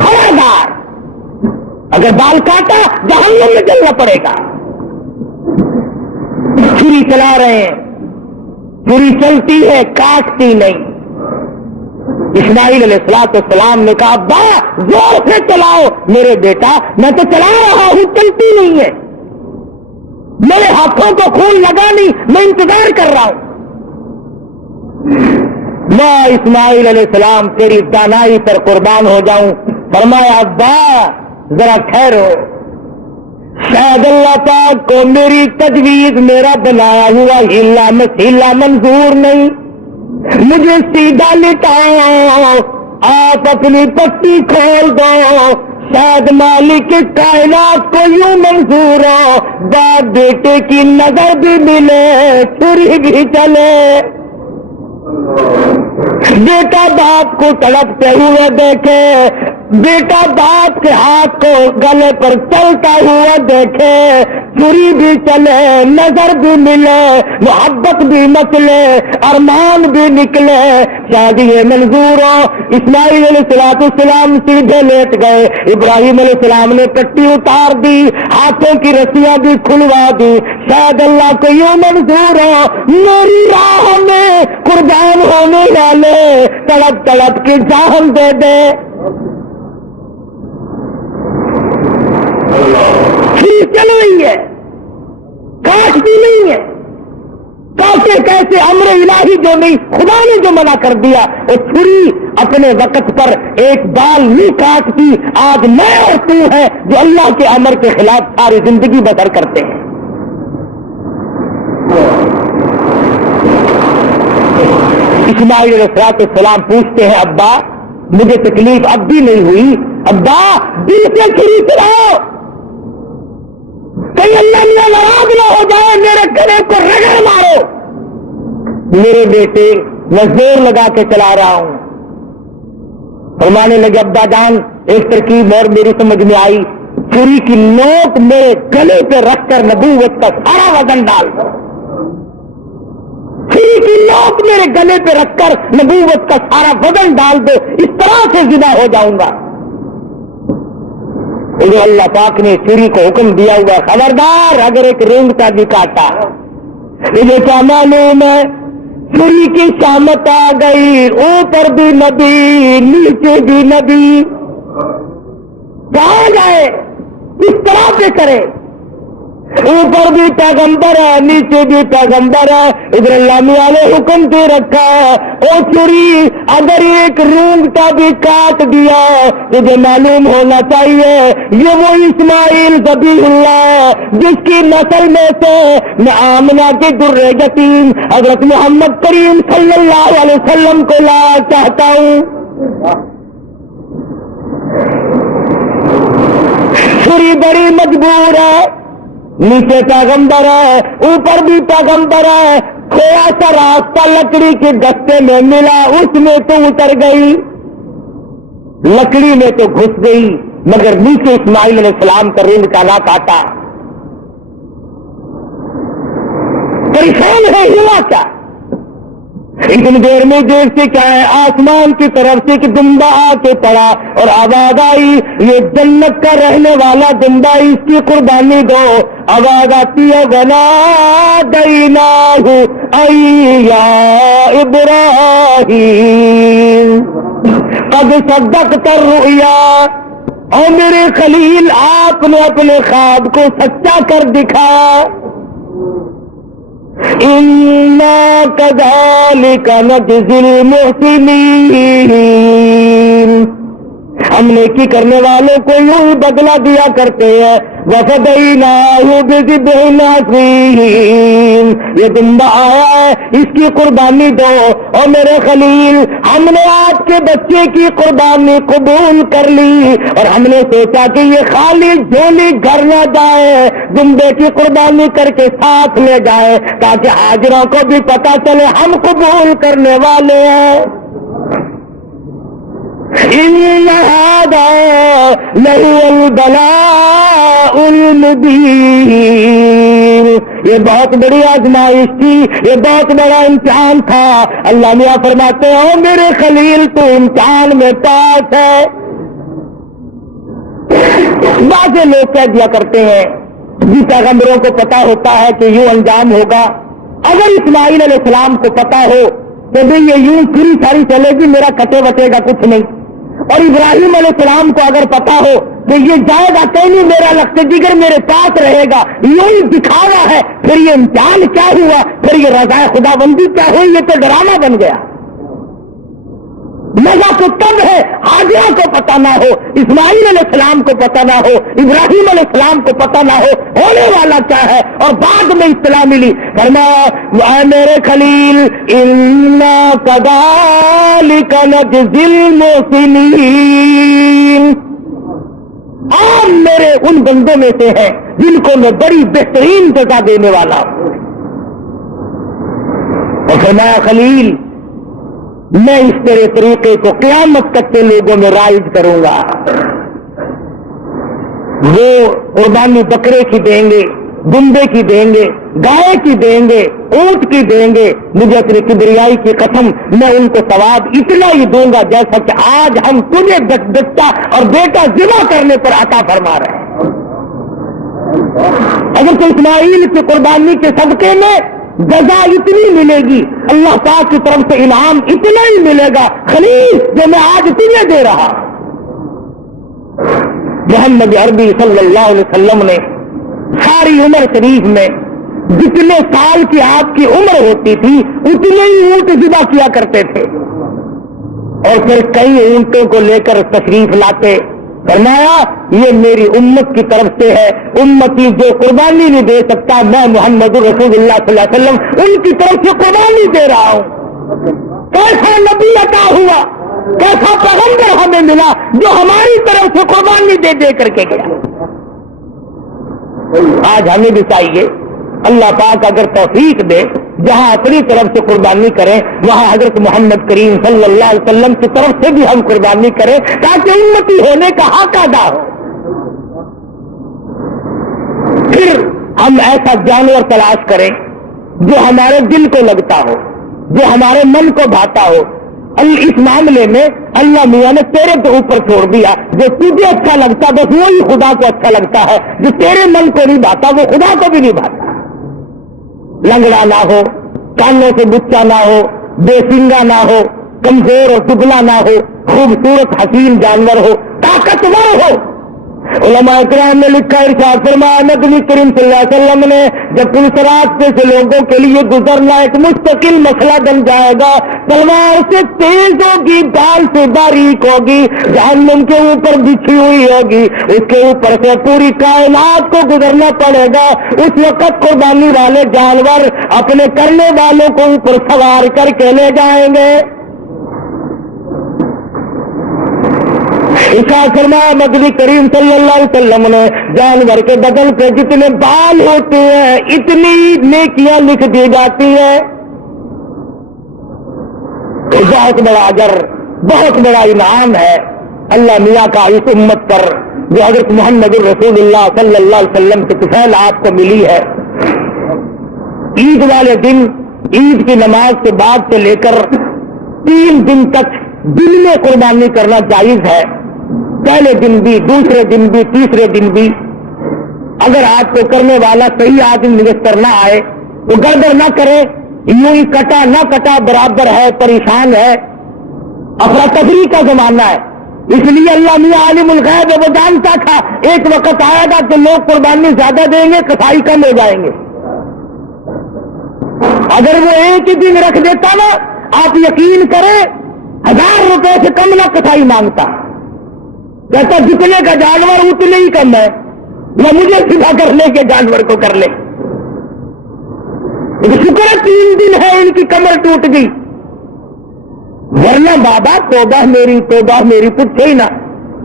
خبردار اگر بال کاٹا جہنم میں جلنا پڑے گا۔ چوری چلا رہے ہیں، چوری چلتی ہے کاٹتی نہیں۔ اسماعیل علیہ السلام نے کہا ابا زور سے چلاؤ، میرے بیٹا میں تو چلا رہا ہوں چلتی نہیں ہے، میرے ہاتھوں کو خون لگا نہیں، میں انتظار کر رہا ہوں۔ میں اسماعیل علیہ السلام تیری دانائی پر قربان ہو جاؤں، فرمایا ابا ذرا ٹھہرو، شاید اللہ پاک کو میری تجویز، میرا بنایا ہوا ہیلا منظور نہیں، مجھے سیدھا لٹاؤ، آپ اپنی پٹی کھول دو، شاید مالک کائنات کو یوں منظور ہو، باپ بیٹے کی نظر بھی ملے، چھری بھی چلے، بیٹا باپ کو تڑپتے ہوئے دیکھے، بیٹا باپ کے ہاتھ کو گلے پر چلتا ہوا دیکھے، چھری بھی چلے، نظر بھی ملے، محبت بھی مچلے، ارمان بھی نکلے، شاید یہ منظور ہو۔ اسماعیل علیہ السلام سیدھے لیٹ گئے، ابراہیم علیہ السلام نے پٹی اتار دی، ہاتھوں کی رسیاں بھی کھلوا دی، شاید اللہ کو یہ منظور ہو میری راہ میں قربان ہونے والے تڑپ تڑپ کی جان دے دے۔ چھری چل رہی ہے، کاٹتی نہیں ہے، کیسے امر الہی جو نہیں، خدا نے جو منع کر دیا، وہ چھری اپنے وقت پر ایک بال نہیں کاٹتی۔ آج میں اور تو ہے جو اللہ کے امر کے خلاف ساری زندگی بسر کرتے ہیں۔ اسماعیل علیہ السلام پوچھتے ہیں ابا مجھے تکلیف اب بھی نہیں ہوئی، ابا دل سے چھری چلاؤ، کہیں اللہ میاں ناراض نہ ہو جائے، میرے گلے کو رگڑ مارو۔ میرے بیٹے میں زور لگا کے چلا رہا ہوں، فرمانے لگے ابا جان ایک ترکیب اور میری سمجھ میں آئی، چھری کی نوک میرے گلے پہ رکھ کر نبوت کا سارا وزن ڈال دو، چھری کی نوک میرے گلے پہ رکھ کر نبوت کا سارا وزن ڈال دو، اس طرح سے ذبح ہو جاؤں گا۔ ادھر اللہ پاک نے چوری کو حکم دیا ہوا خبردار اگر ایک رونگٹا بھی کاٹا مجھے کیا معلوم ہے چوری کی شامت آ گئی اوپر بھی نبی نیچے بھی نبی کہاں جائے اس طرح سے کرے اوپر بھی پیغمبر ہے نیچے بھی پیغمبر ہے ادھر اللہ میاں نے حکم دے رکھا او چوری اگر ایک رونگٹا بھی کاٹ دیا تجھے معلوم ہونا چاہیے یہ وہ اسماعیل ذبیح اللہ ہے جس کی نسل میں سے میں آمنہ کے در یتیم حضرت محمد کریم صلی اللہ علیہ وسلم کو لا چاہتا ہوں. چوری بڑی مجبور ہے نیچے پیغمبر ہے اوپر بھی پیغمبر ہے تھوڑا سا راستہ لکڑی کے گستے میں ملا اس میں تو اتر گئی لکڑی میں تو گھس گئی مگر نیچے اسماعیل علیہ السلام کا رونگ کا نہ کاٹا. پریشان ہے ہوا کیا اتنی دیر میں دیکھتے کیا ہے آسمان کی طرف سے ایک دمبا آ کے پڑا اور آواز آئی یہ جنت کا رہنے والا دمبا اس کی قربانی دو. آواز آتی ہے بنا دینا یا ابراہیم قد صدقت الرؤیا اور میرے خلیل آپ نے اپنے خواب کو سچا کر دکھا. اِنَّا كَذَلِكَ نَجْزِي الْمُحْسِنِينَ ہم نیکی کرنے والوں کو یوں ہی بدلہ دیا کرتے ہیں. وَفَدَيْنَاهُ بِذِبْحٍ عَظِيمٍ یہ دمبا آیا ہے اس کی قربانی دو اور میرے خلیل ہم نے آپ کے بچے کی قربانی قبول کر لی اور ہم نے سوچا کہ یہ خالی جھولی گھر نہ جائے دمبے کی قربانی کر کے ساتھ لے جائے تاکہ حاضروں کو بھی پتا چلے ہم قبول کرنے والے ہیں. إِنَّ هَذَا لَهُوَ الْبَلَاءُ الْمُبِينُ یہ بہت بڑی آزمائش تھی یہ بہت بڑا امتحان تھا. اللہ میاں فرماتے ہیں میرے خلیل تو امتحان میں پاس ہے. بعض لوگ کہہ دیا کرتے ہیں جی پیغمبروں کو پتا ہوتا ہے کہ یوں انجام ہوگا. اگر اسماعیل علیہ السلام کو پتا ہو کہ بھئی یہ یوں پوری ساری چلے گی میرا کٹے بٹے گا کچھ نہیں اور ابراہیم علیہ السلام کو اگر پتا ہو کہ یہ جائے گا کہیں نہیں میرا لخت جگر میرے پاس رہے گا یوں ہی دکھاوا ہے پھر یہ امتحان کیا ہوا پھر یہ رضا خدا بندی کیا ہوئی یہ تو ڈرامہ بن گیا. مزہ تو تب ہے حاجرہ کو پتا نہ ہو اسماعیل علیہ السلام کو پتا نہ ہو ابراہیم علیہ السلام کو پتا نہ ہو ہونے والا کیا ہے اور بعد میں اطلاع ملی. فرمایا اے میرے خلیل انا کذالک نجزی المحسنین آپ میرے ان بندوں میں سے ہیں جن کو میں بڑی بہترین جزا دینے والا ہوں. اور فرمایا خلیل میں اس تیرے طریقے کو قیامت تک کے لوگوں میں رائج کروں گا. وہ قربانی بکرے کی دیں گے دمبے کی دیں گے گائے کی دیں گے اونٹ کی دیں گے مجھے اپنی کبریائی کی قسم میں ان کو ثواب اتنا ہی دوں گا جیسا کہ آج ہم تجھے بچہ اور بیٹا ذبح کرنے پر عطا فرما رہے ہیں. اگر تو اسماعیل کی قربانی کے صدقے میں جزا اتنی ملے گی اللہ پاک کی طرف سے انعام اتنا ہی ملے گا خلیل جو میں آج تجھے دے رہا. محمد عربی صلی اللہ علیہ وسلم نے ساری عمر شریف میں جتنے سال کی آپ کی عمر ہوتی تھی اتنے ہی اونٹ ذبح کیا کرتے تھے اور پھر کئی اونٹوں کو لے کر تشریف لاتے. فرمایا یہ میری امت کی طرف سے ہے امتی جو قربانی نہیں دے سکتا میں محمد رسول اللہ صلی اللہ علیہ وسلم ان کی طرف سے قربانی دے رہا ہوں. کیسا نبی عطا ہوا کیسا پیغمبر ہمیں ملا جو ہماری طرف سے قربانی دے دے کر کے گیا. آج ہمیں بھی چاہیے اللہ پاک اگر توفیق دے جہاں اپنی طرف سے قربانی کریں وہاں حضرت محمد کریم صلی اللہ علیہ وسلم کی طرف سے بھی ہم قربانی کریں تاکہ امتی ہونے کا حق ادا ہو. پھر ہم ایسا جانور تلاش کریں جو ہمارے دل کو لگتا ہو جو ہمارے من کو بھاتا ہو. اس معاملے میں اللہ میاں نے تیرے کے اوپر چھوڑ دیا. جو تجھے اچھا لگتا بس وہی خدا کو اچھا لگتا ہے. جو تیرے من کو نہیں بھاتا وہ خدا کو بھی نہیں بھاتا. لنگڑا نہ ہو, کانوں سے بچا نہ ہو, بے سنگا نہ ہو, کمزور اور دبلا نہ ہو, خوبصورت حسین جانور ہو, طاقتور ہو. علماء کرام نے لکھا, ارشاد فرمایا نبی کریم صلی اللہ علیہ وسلم نے جب پولیس راستے سے لوگوں کے لیے گزرنا ایک مستقل مسئلہ بن جائے گا, تلوار سے تیز ہوگی, ڈال سے باریک ہوگی, جہنم کے اوپر بچھی ہوئی ہوگی, اس کے اوپر سے پوری کائنات کو گزرنا پڑے گا. اس وقت قربانی والے جانور اپنے کرنے والوں کو اوپر سوار کر کے لے جائیں گے. ارشاد فرمایا نبی کریم صلی اللہ علیہ وسلم نے جانور کے بدن پہ جتنے بال ہوتے ہیں اتنی نیکیاں لکھ دی جاتی ہیں. بہت بڑا اجر, بہت بڑا انعام ہے اللہ میاں کا اس امت پر جو حضرت محمد رسول اللہ صلی اللہ علیہ وسلم کے طفیل آپ کو ملی ہے. عید والے دن, عید کی نماز کے بعد سے لے کر 3 دن تک دن میں قربانی کرنا جائز ہے. پہلے دن بھی, دوسرے دن بھی, تیسرے دن بھی. اگر آپ کو کرنے والا صحیح آدمی میسر نہ آئے تو گڑبڑ نہ کرے, یوں ہی کٹا نہ کٹا برابر ہے, پریشان ہے. افراتفری کا زمانہ ہے, اس لیے اللہ میاں عالم الغیب ہے, وہ جانتا تھا ایک وقت آئے گا کہ لوگ قربانی زیادہ دیں گے, کسائی کم ہو جائیں گے. اگر وہ ایک ہی دن رکھ دیتا نا, آپ یقین کریں 1000 روپے سے کم نہ کسائی مانگتا. کہتا جتنے کا جانور اتنے ہی کم ہے, نہ مجھے سیدھا کر لے کے جانور کو کر لے. شکر ہے 3 دن ہے ان کی کمر ٹوٹ گئی, ورنہ بابا توبہ میری پوچھے ہی نہ.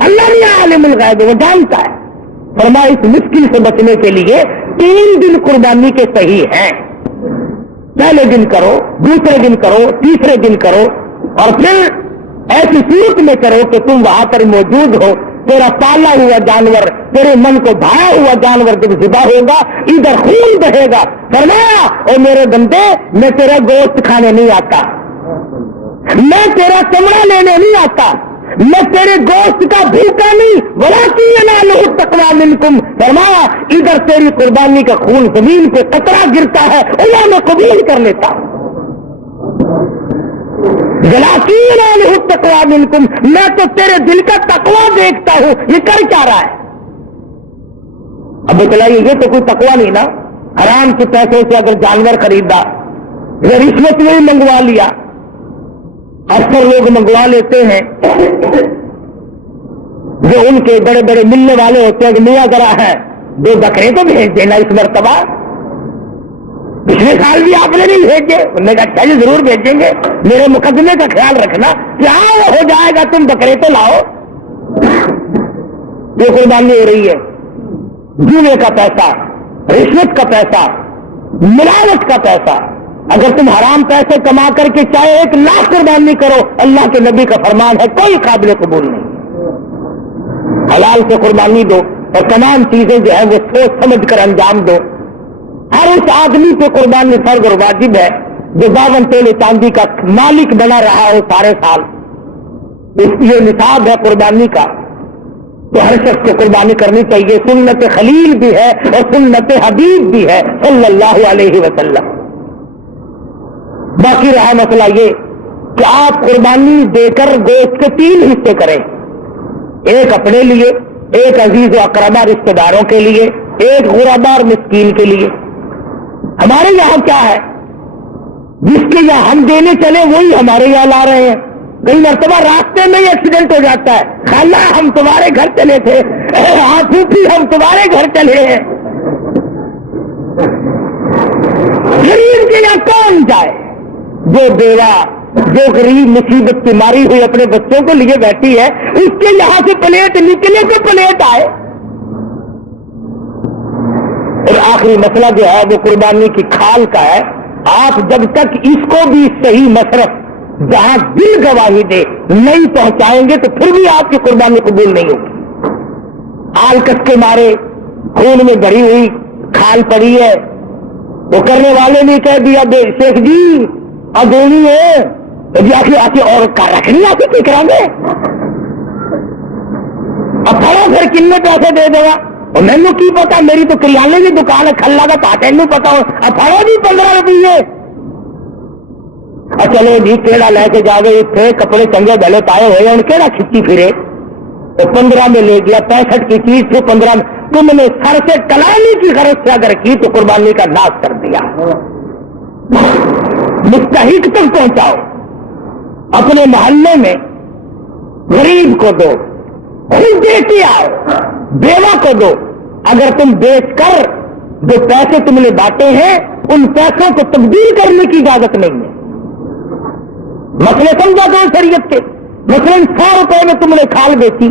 اللہ نے عالم الغیب وہ جانتا ہے. فرمایا اس مشکل سے بچنے کے لیے 3 دن قربانی کے صحیح ہیں. پہلے دن کرو, دوسرے دن کرو, تیسرے دن کرو, اور پھر ایسی صورت میں کرو کہ تم وہاں پر موجود ہو. تیرا پالا ہوا جانور, تیرے من کو بھایا ہوا جانور جب ذبح ہوگا ادھر خون بہے گا. فرمایا او میرے بندے, میں تیرا گوشت کھانے نہیں آتا, میں تیرا چمڑا لینے نہیں آتا, میں تیرے گوشت کا بھوکا نہیں, ولیکن ینالہ التقوی منکم. فرمایا ادھر تیری قربانی کا خون زمین پہ قطرہ گرتا ہے, اللہ میں قبول کر لیتا ہوں. ولیکن ینالہ التقوی منکم, میں تو تیرے دل کا تقوی دیکھتا ہوں, یہ کر کیا رہا ہے. اب بتلائیے یہ تو کوئی تقوی نہیں نا. حرام کے پیسے سے اگر جانور خریدا, رشوت میں ہی منگوا لیا. اکثر لوگ منگوا لیتے ہیں جو ان کے بڑے بڑے ملنے والے ہوتے ہیں کہ میاں ذرا ہے 2 بکرے تو بھیج دینا اس مرتبہ. پچھلے سال بھی آپ نے نہیں بھیجے, انہوں نے کہا چلیے ضرور بھیجیں گے, میرے مقدمے کا خیال رکھنا, کیا وہ ہو جائے گا, تم بکرے تو لاؤ. یہ قربانی ہو رہی ہے. جوئے کا پیسہ, رشوت کا پیسہ, ملاوٹ کا پیسہ. اگر تم حرام پیسے کما کر کے چاہے 1 لاکھ قربانی کرو, اللہ کے نبی کا فرمان ہے کوئی قابل قبول نہیں. حلال سے قربانی دو, اور تمام چیزیں جو ہیں وہ سوچ سمجھ کر انجام دو. ہر اس آدمی پہ قربانی فرض اور واجب ہے جو 52 تولے چاندی کا مالک بنا رہا ہو سارے سال. اس یہ نصاب ہے قربانی کا, تو ہر شخص کو قربانی کرنی چاہیے. سنت خلیل بھی ہے اور سنت حبیب بھی ہے صلی اللہ علیہ وسلم. باقی رہا مسئلہ یہ کہ آپ قربانی دے کر گوشت کے 3 حصے کریں, ایک اپنے لیے, ایک عزیز و اقربا رشتہ داروں کے لیے, ایک غربا اور مسکین کے لیے. ہمارے یہاں کیا ہے, جس کے یہاں ہم دینے چلے وہی ہمارے یہاں لا رہے ہیں. کئی مرتبہ راستے میں ہی ایکسیڈنٹ ہو جاتا ہے, خالہ ہم تمہارے گھر چلے تھے, پھوپھی ہم تمہارے گھر چلے ہیں. غریب کے یہاں کون جائے؟ جو بیوہ, جو غریب مصیبت کی ماری ہوئی اپنے بچوں کو لیے بیٹھی ہے, اس کے یہاں سے پلیٹ نکلے تو پلیٹ آئے. اور آخری مسئلہ جو ہے وہ قربانی کی کھال کا ہے. آپ جب تک اس کو بھی صحیح مصرف جہاں دل گواہی دے نہیں پہنچائیں گے تو پھر بھی آپ کی قربانی قبول نہیں ہوگی. آلکس کے مارے خون میں بھری ہوئی کھال پڑی ہے, وہ کرنے والے نے کہہ دیا شیخ جی اب دینی ہے, جی آخری اور کا رکھنی آپ کی کریں گے اب پڑھو پھر کن پیسے دے دے گا اور مینو کی پتا میری تو کریانے کی دکان ہے کھلا کا پا تینوں پتا ہو اب پڑھو جی 15 روپیے چلو جی کیڑا لے کے جا گئے تھے کپڑے چنگے بھلے پائے ہوئے ان کیڑا کھچی پھرے تو 15 میں لے گیا 65 کی چیز تھی 15 میں تم نے سر سے کلانے کی غرض سے اگر کی تو قربانی کا ناش کر دیا مستحق تک پہنچاؤ اپنے محلے میں غریب کو دو خود دے کے آؤ بیوہ کو دو اگر تم بیچ کر جو پیسے تم نے بانٹے ہیں ان پیسوں کو تبدیل کرنے کی اجازت نہیں ہے مسئلے سمجھا دو شریعت کے مثلاً 100 روپے میں تم نے کھال بیچی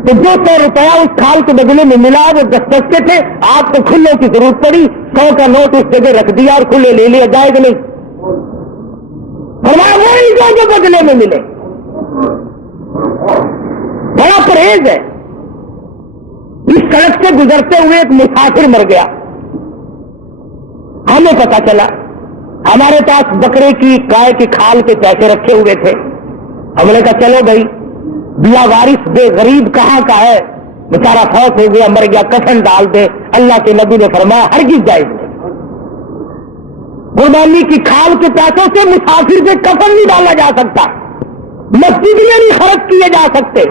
تو 200 روپیہ اس کھال کے بدلے میں ملا وہ 10 کے تھے آپ کو کھلے کی ضرورت پڑی 100 کا نوٹ اس جگہ رکھ دیا اور کھلے لے لیا جائے گا نہیں فرمایا وہی جو بدلے میں ملے بڑا پرہیز ہے اس سڑک سے گزرتے ہوئے ایک مسافر مر گیا ہمیں پتا چلا ہمارے پاس بکرے کی گائے کی کھال کے پیسے رکھے ہوئے تھے ہم نے کہا چلو بھائی دیا وارث بے غریب کہاں کا ہے بیچارہ فوت ہو گیا مر گیا کفن ڈال دے اللہ کے نبی نے فرمایا ہرگز جائز نہیں قربانی کی کھال کے پیسوں سے مسافر سے کفن نہیں ڈالا جا سکتا مسجد میں نہیں خرچ کیے جا سکتے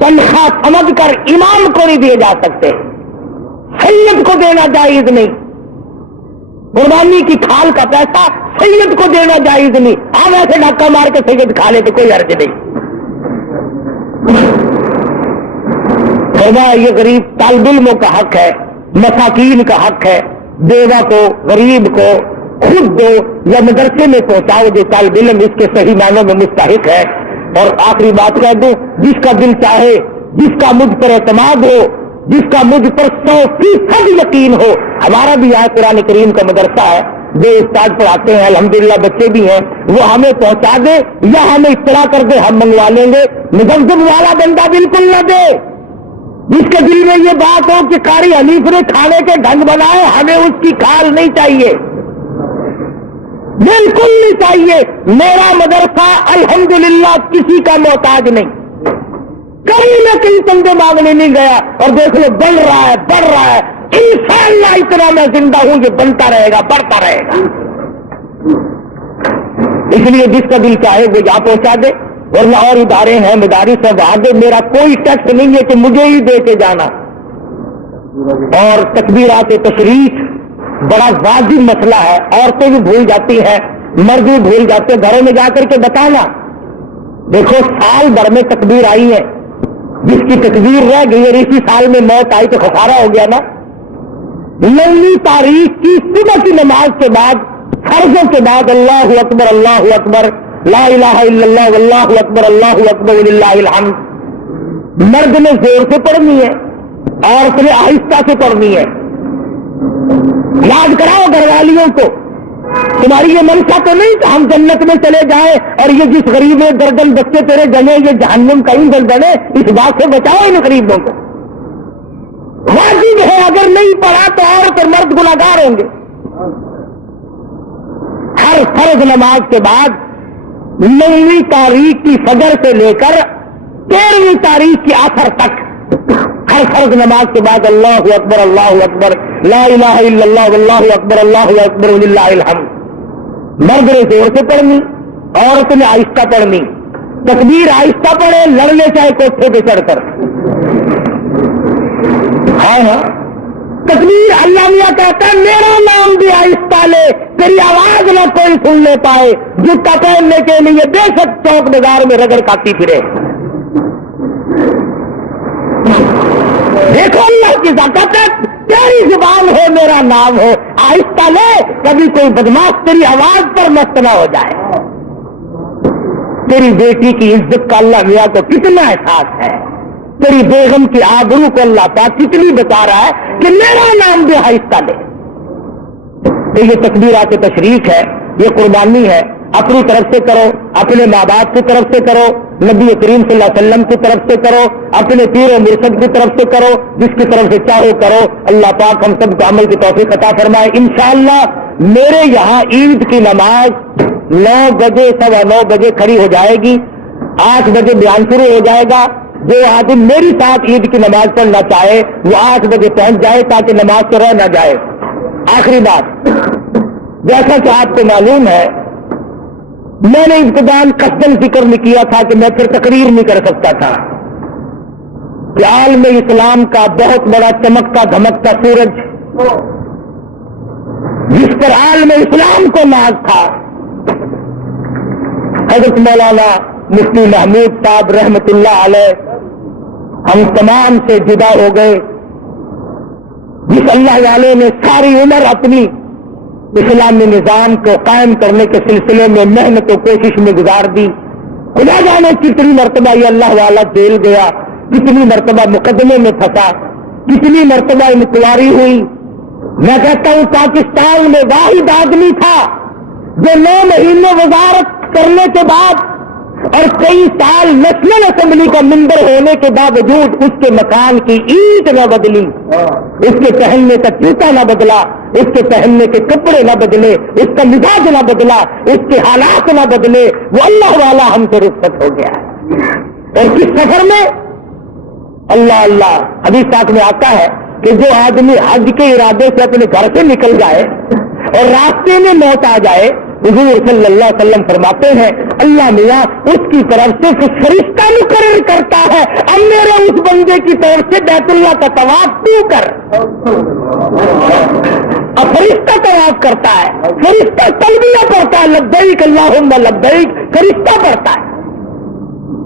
تنخواہ سمجھ کر امام کو نہیں دیے جا سکتے سید کو دینا جائز نہیں قربانی کی کھال کا پیسہ سید کو دینا جائز نہیں ہم ایسے ڈھکا مار کے سید کھا لے تو کوئی حرج نہیں فرمایا یہ غریب طالب علموں کا حق ہے مساکین کا حق ہے بیوہ کو غریب کو خود دو یا مدرسے میں پہنچاؤ جو طالب علم اس کے صحیح معنوں میں مستحق ہے اور آخری بات کہہ دوں جس کا دل چاہے جس کا مجھ پر اعتماد ہو جس کا مجھ پر 100% یقین ہو ہمارا بھی یہاں قرآن کریم کا مدرسہ ہے جو استاد پڑھاتے ہیں الحمدللہ بچے بھی ہیں وہ ہمیں پہنچا دے یا ہمیں اطلاع کر دے ہم منگوا لیں گے مذمت والا بندہ بالکل نہ دے جس کے دل میں یہ بات ہو کہ قاری حنیف نے کھانے کے ڈھنگ بنائے ہمیں اس کی کھال نہیں چاہیے بالکل نہیں چاہیے میرا مدرسہ الحمدللہ کسی کا محتاج نہیں کہیں نہ کہیں تنگے مانگنے نہیں گیا اور دیکھ لو بڑھ رہا ہے انشاءاللہ اتنا میں زندہ ہوں یہ بنتا رہے گا بڑھتا رہے گا اس لیے جس کا دل چاہے وہ یہاں پہنچا دے ورنہ اور ادارے ہیں مدارس ہیں وہاں دے میرا کوئی ٹیکس نہیں ہے کہ مجھے ہی دے کے جانا اور تکبیرات تشریف بڑا واجب مسئلہ ہے عورتیں بھی بھول جاتی ہیں مرد بھی بھول جاتے ہیں گھروں میں جا کر کے بتانا دیکھو سال بھر میں تکبیر آئی ہے جس کی تکبیر رہ گئی اور اسی سال میں موت آئی تو خسارہ ہو گیا نا 9 تاریخ کی صبح کی نماز کے بعد فرضوں کے بعد اللہ اکبر لا الہ الا اللہ واللہ اکبر وللہ الحمد مرد نے زور سے پڑھنی ہے عورت نے آہستہ سے پڑھنی ہے یاد کراؤ گھر والیوں کو تمہاری یہ منشا تو نہیں کہ ہم جنت میں چلے جائیں اور یہ جس غریب دردن بچے تیرے جنے یہ جہنم کہیں دردنے اس بات سے بچاؤ ان غریبوں کو واجب ہے اگر نہیں پڑھا تو عورت اور مرد گناہگار ہوں گے ہر فرض نماز کے بعد 9 تاریخ کی فجر سے لے کر 13ویں تاریخ کی آخر تک ہر فرض نماز کے بعد اللہ اکبر لا الہ الا اللہ واللہ اکبر وللہ الحمد مرد نے زور سے پڑھنی عورت نے آہستہ پڑھنی تکبیر آہستہ پڑھے لڑنے چاہے کوٹھے پہ چڑھ کر ہاں تکبیر اللہ میاں کہتا ہے میرا نام بھی آہستہ لے تیری آواز نہ کوئی سن لے پائے جوتا پہننے کے لیے بے شک چوک بازار میں رگڑ کھاتی پھرے دیکھو اللہ کی طاقت تیری زبان ہو میرا نام ہو آہستہ لے کبھی کوئی بدماش تیری آواز پر مست نہ ہو جائے تیری بیٹی کی عزت کا اللہ میاں کو کتنا احساس ہے تیری بیگم کی آبرو کو اللہ پاک کتنی بتا رہا ہے کہ میرا نام بھی آہستہ لے تو یہ تکبیرات تشریف ہے یہ قربانی ہے اپنی طرف سے کرو اپنے ماں باپ کی طرف سے کرو نبی کریم صلی اللہ علیہ وسلم کی طرف سے کرو اپنے پیر و مرشد کی طرف سے کرو جس کی طرف سے چاہو کرو اللہ پاک ہم سب کو عمل کی توفیق عطا فرمائے انشاءاللہ میرے یہاں عید کی نماز 9 بجے 9:15 بجے کھڑی ہو جائے گی, 8 بجے بیان شروع ہو جائے گا. جو آدمی میری ساتھ عید کی نماز پڑھنا چاہے وہ 8 بجے پہنچ جائے تاکہ نماز سے رہ نہ جائے. آخری بات, جیسا کہ آپ کو معلوم ہے میں نے ابتداً قصداً ذکر نہیں کیا تھا کہ میں پھر تقریر نہیں کر سکتا تھا کہ عالم اسلام کا بہت بڑا چمکتا دھمکتا سورج جس پر عالم اسلام کو ناز تھا, حضرت مولانا مفتی محمود صاحب رحمت اللہ علیہ ہم تمام سے جدا ہو گئے, جس اللہ والے نے ساری عمر اپنی اسلامی نظام کو قائم کرنے کے سلسلے میں محنت و کوشش میں گزار دی. خدا جانے کتنی مرتبہ یہ اللہ والا جیل گیا, کتنی مرتبہ مقدمے میں پھنسا, کتنی مرتبہ انکوائری ہوئی. میں کہتا ہوں پاکستان میں واحد آدمی تھا جو 9 مہینے وزارت کرنے کے بعد اور کئی سال نیشنل اسمبلی کا ممبر ہونے کے باوجود اس کے مکان کی اینٹ نہ بدلی, اس کے پہننے کا جوتا نہ بدلا, اس کے پہننے کے کپڑے نہ بدلے, اس کا مزاج نہ بدلا, اس کے حالات نہ بدلے. وہ اللہ والا ہم سے رخصت ہو گیا. اور کس سفر میں اللہ اللہ حدیث پاک میں آتا ہے کہ جو آدمی حج کے ارادے سے اپنے گھر سے نکل جائے اور راستے میں موت آ جائے, حضور صلی اللہ علیہ وسلم فرماتے ہیں اللہ میاں اس کی طرف سے فرشتہ مقرر کرتا ہے اب میرے اس بندے کی طرف سے بیت اللہ کا طواف تو کر. اب فرشتہ طواف کرتا ہے, فرشتہ تلبیہ پڑھتا ہے لبیک اللہم لبیک, فرشتہ پڑھتا ہے,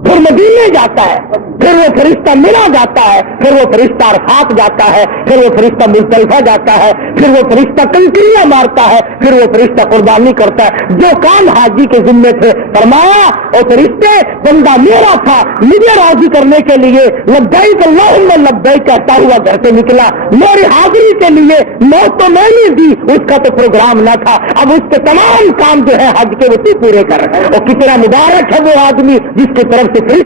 پھر مدینے جاتا ہے, پھر وہ فرشتہ منا جاتا ہے, پھر وہ فرشتہ عرفات جاتا ہے, پھر وہ فرشتہ مزدلفہ جاتا ہے, پھر وہ فرشتہ کنکریاں مارتا ہے, پھر وہ فرشتہ قربانی کرتا ہے. جو کام حاجی کے ذمے تھے فرمایا اور فرشتے بندہ میرا تھا, مجھے راضی کرنے کے لیے لبیک اللہم لبیک کہتا ہوا گھر سے نکلا, میری حاضری کے لیے موت تو میں نے دی, اس کا تو پروگرام نہ تھا. اب اس کے تمام کام جو ہے حج کے وہ تو پورے کر. اور کتنا مبارک ہے وہ آدمی جس کی طرف سے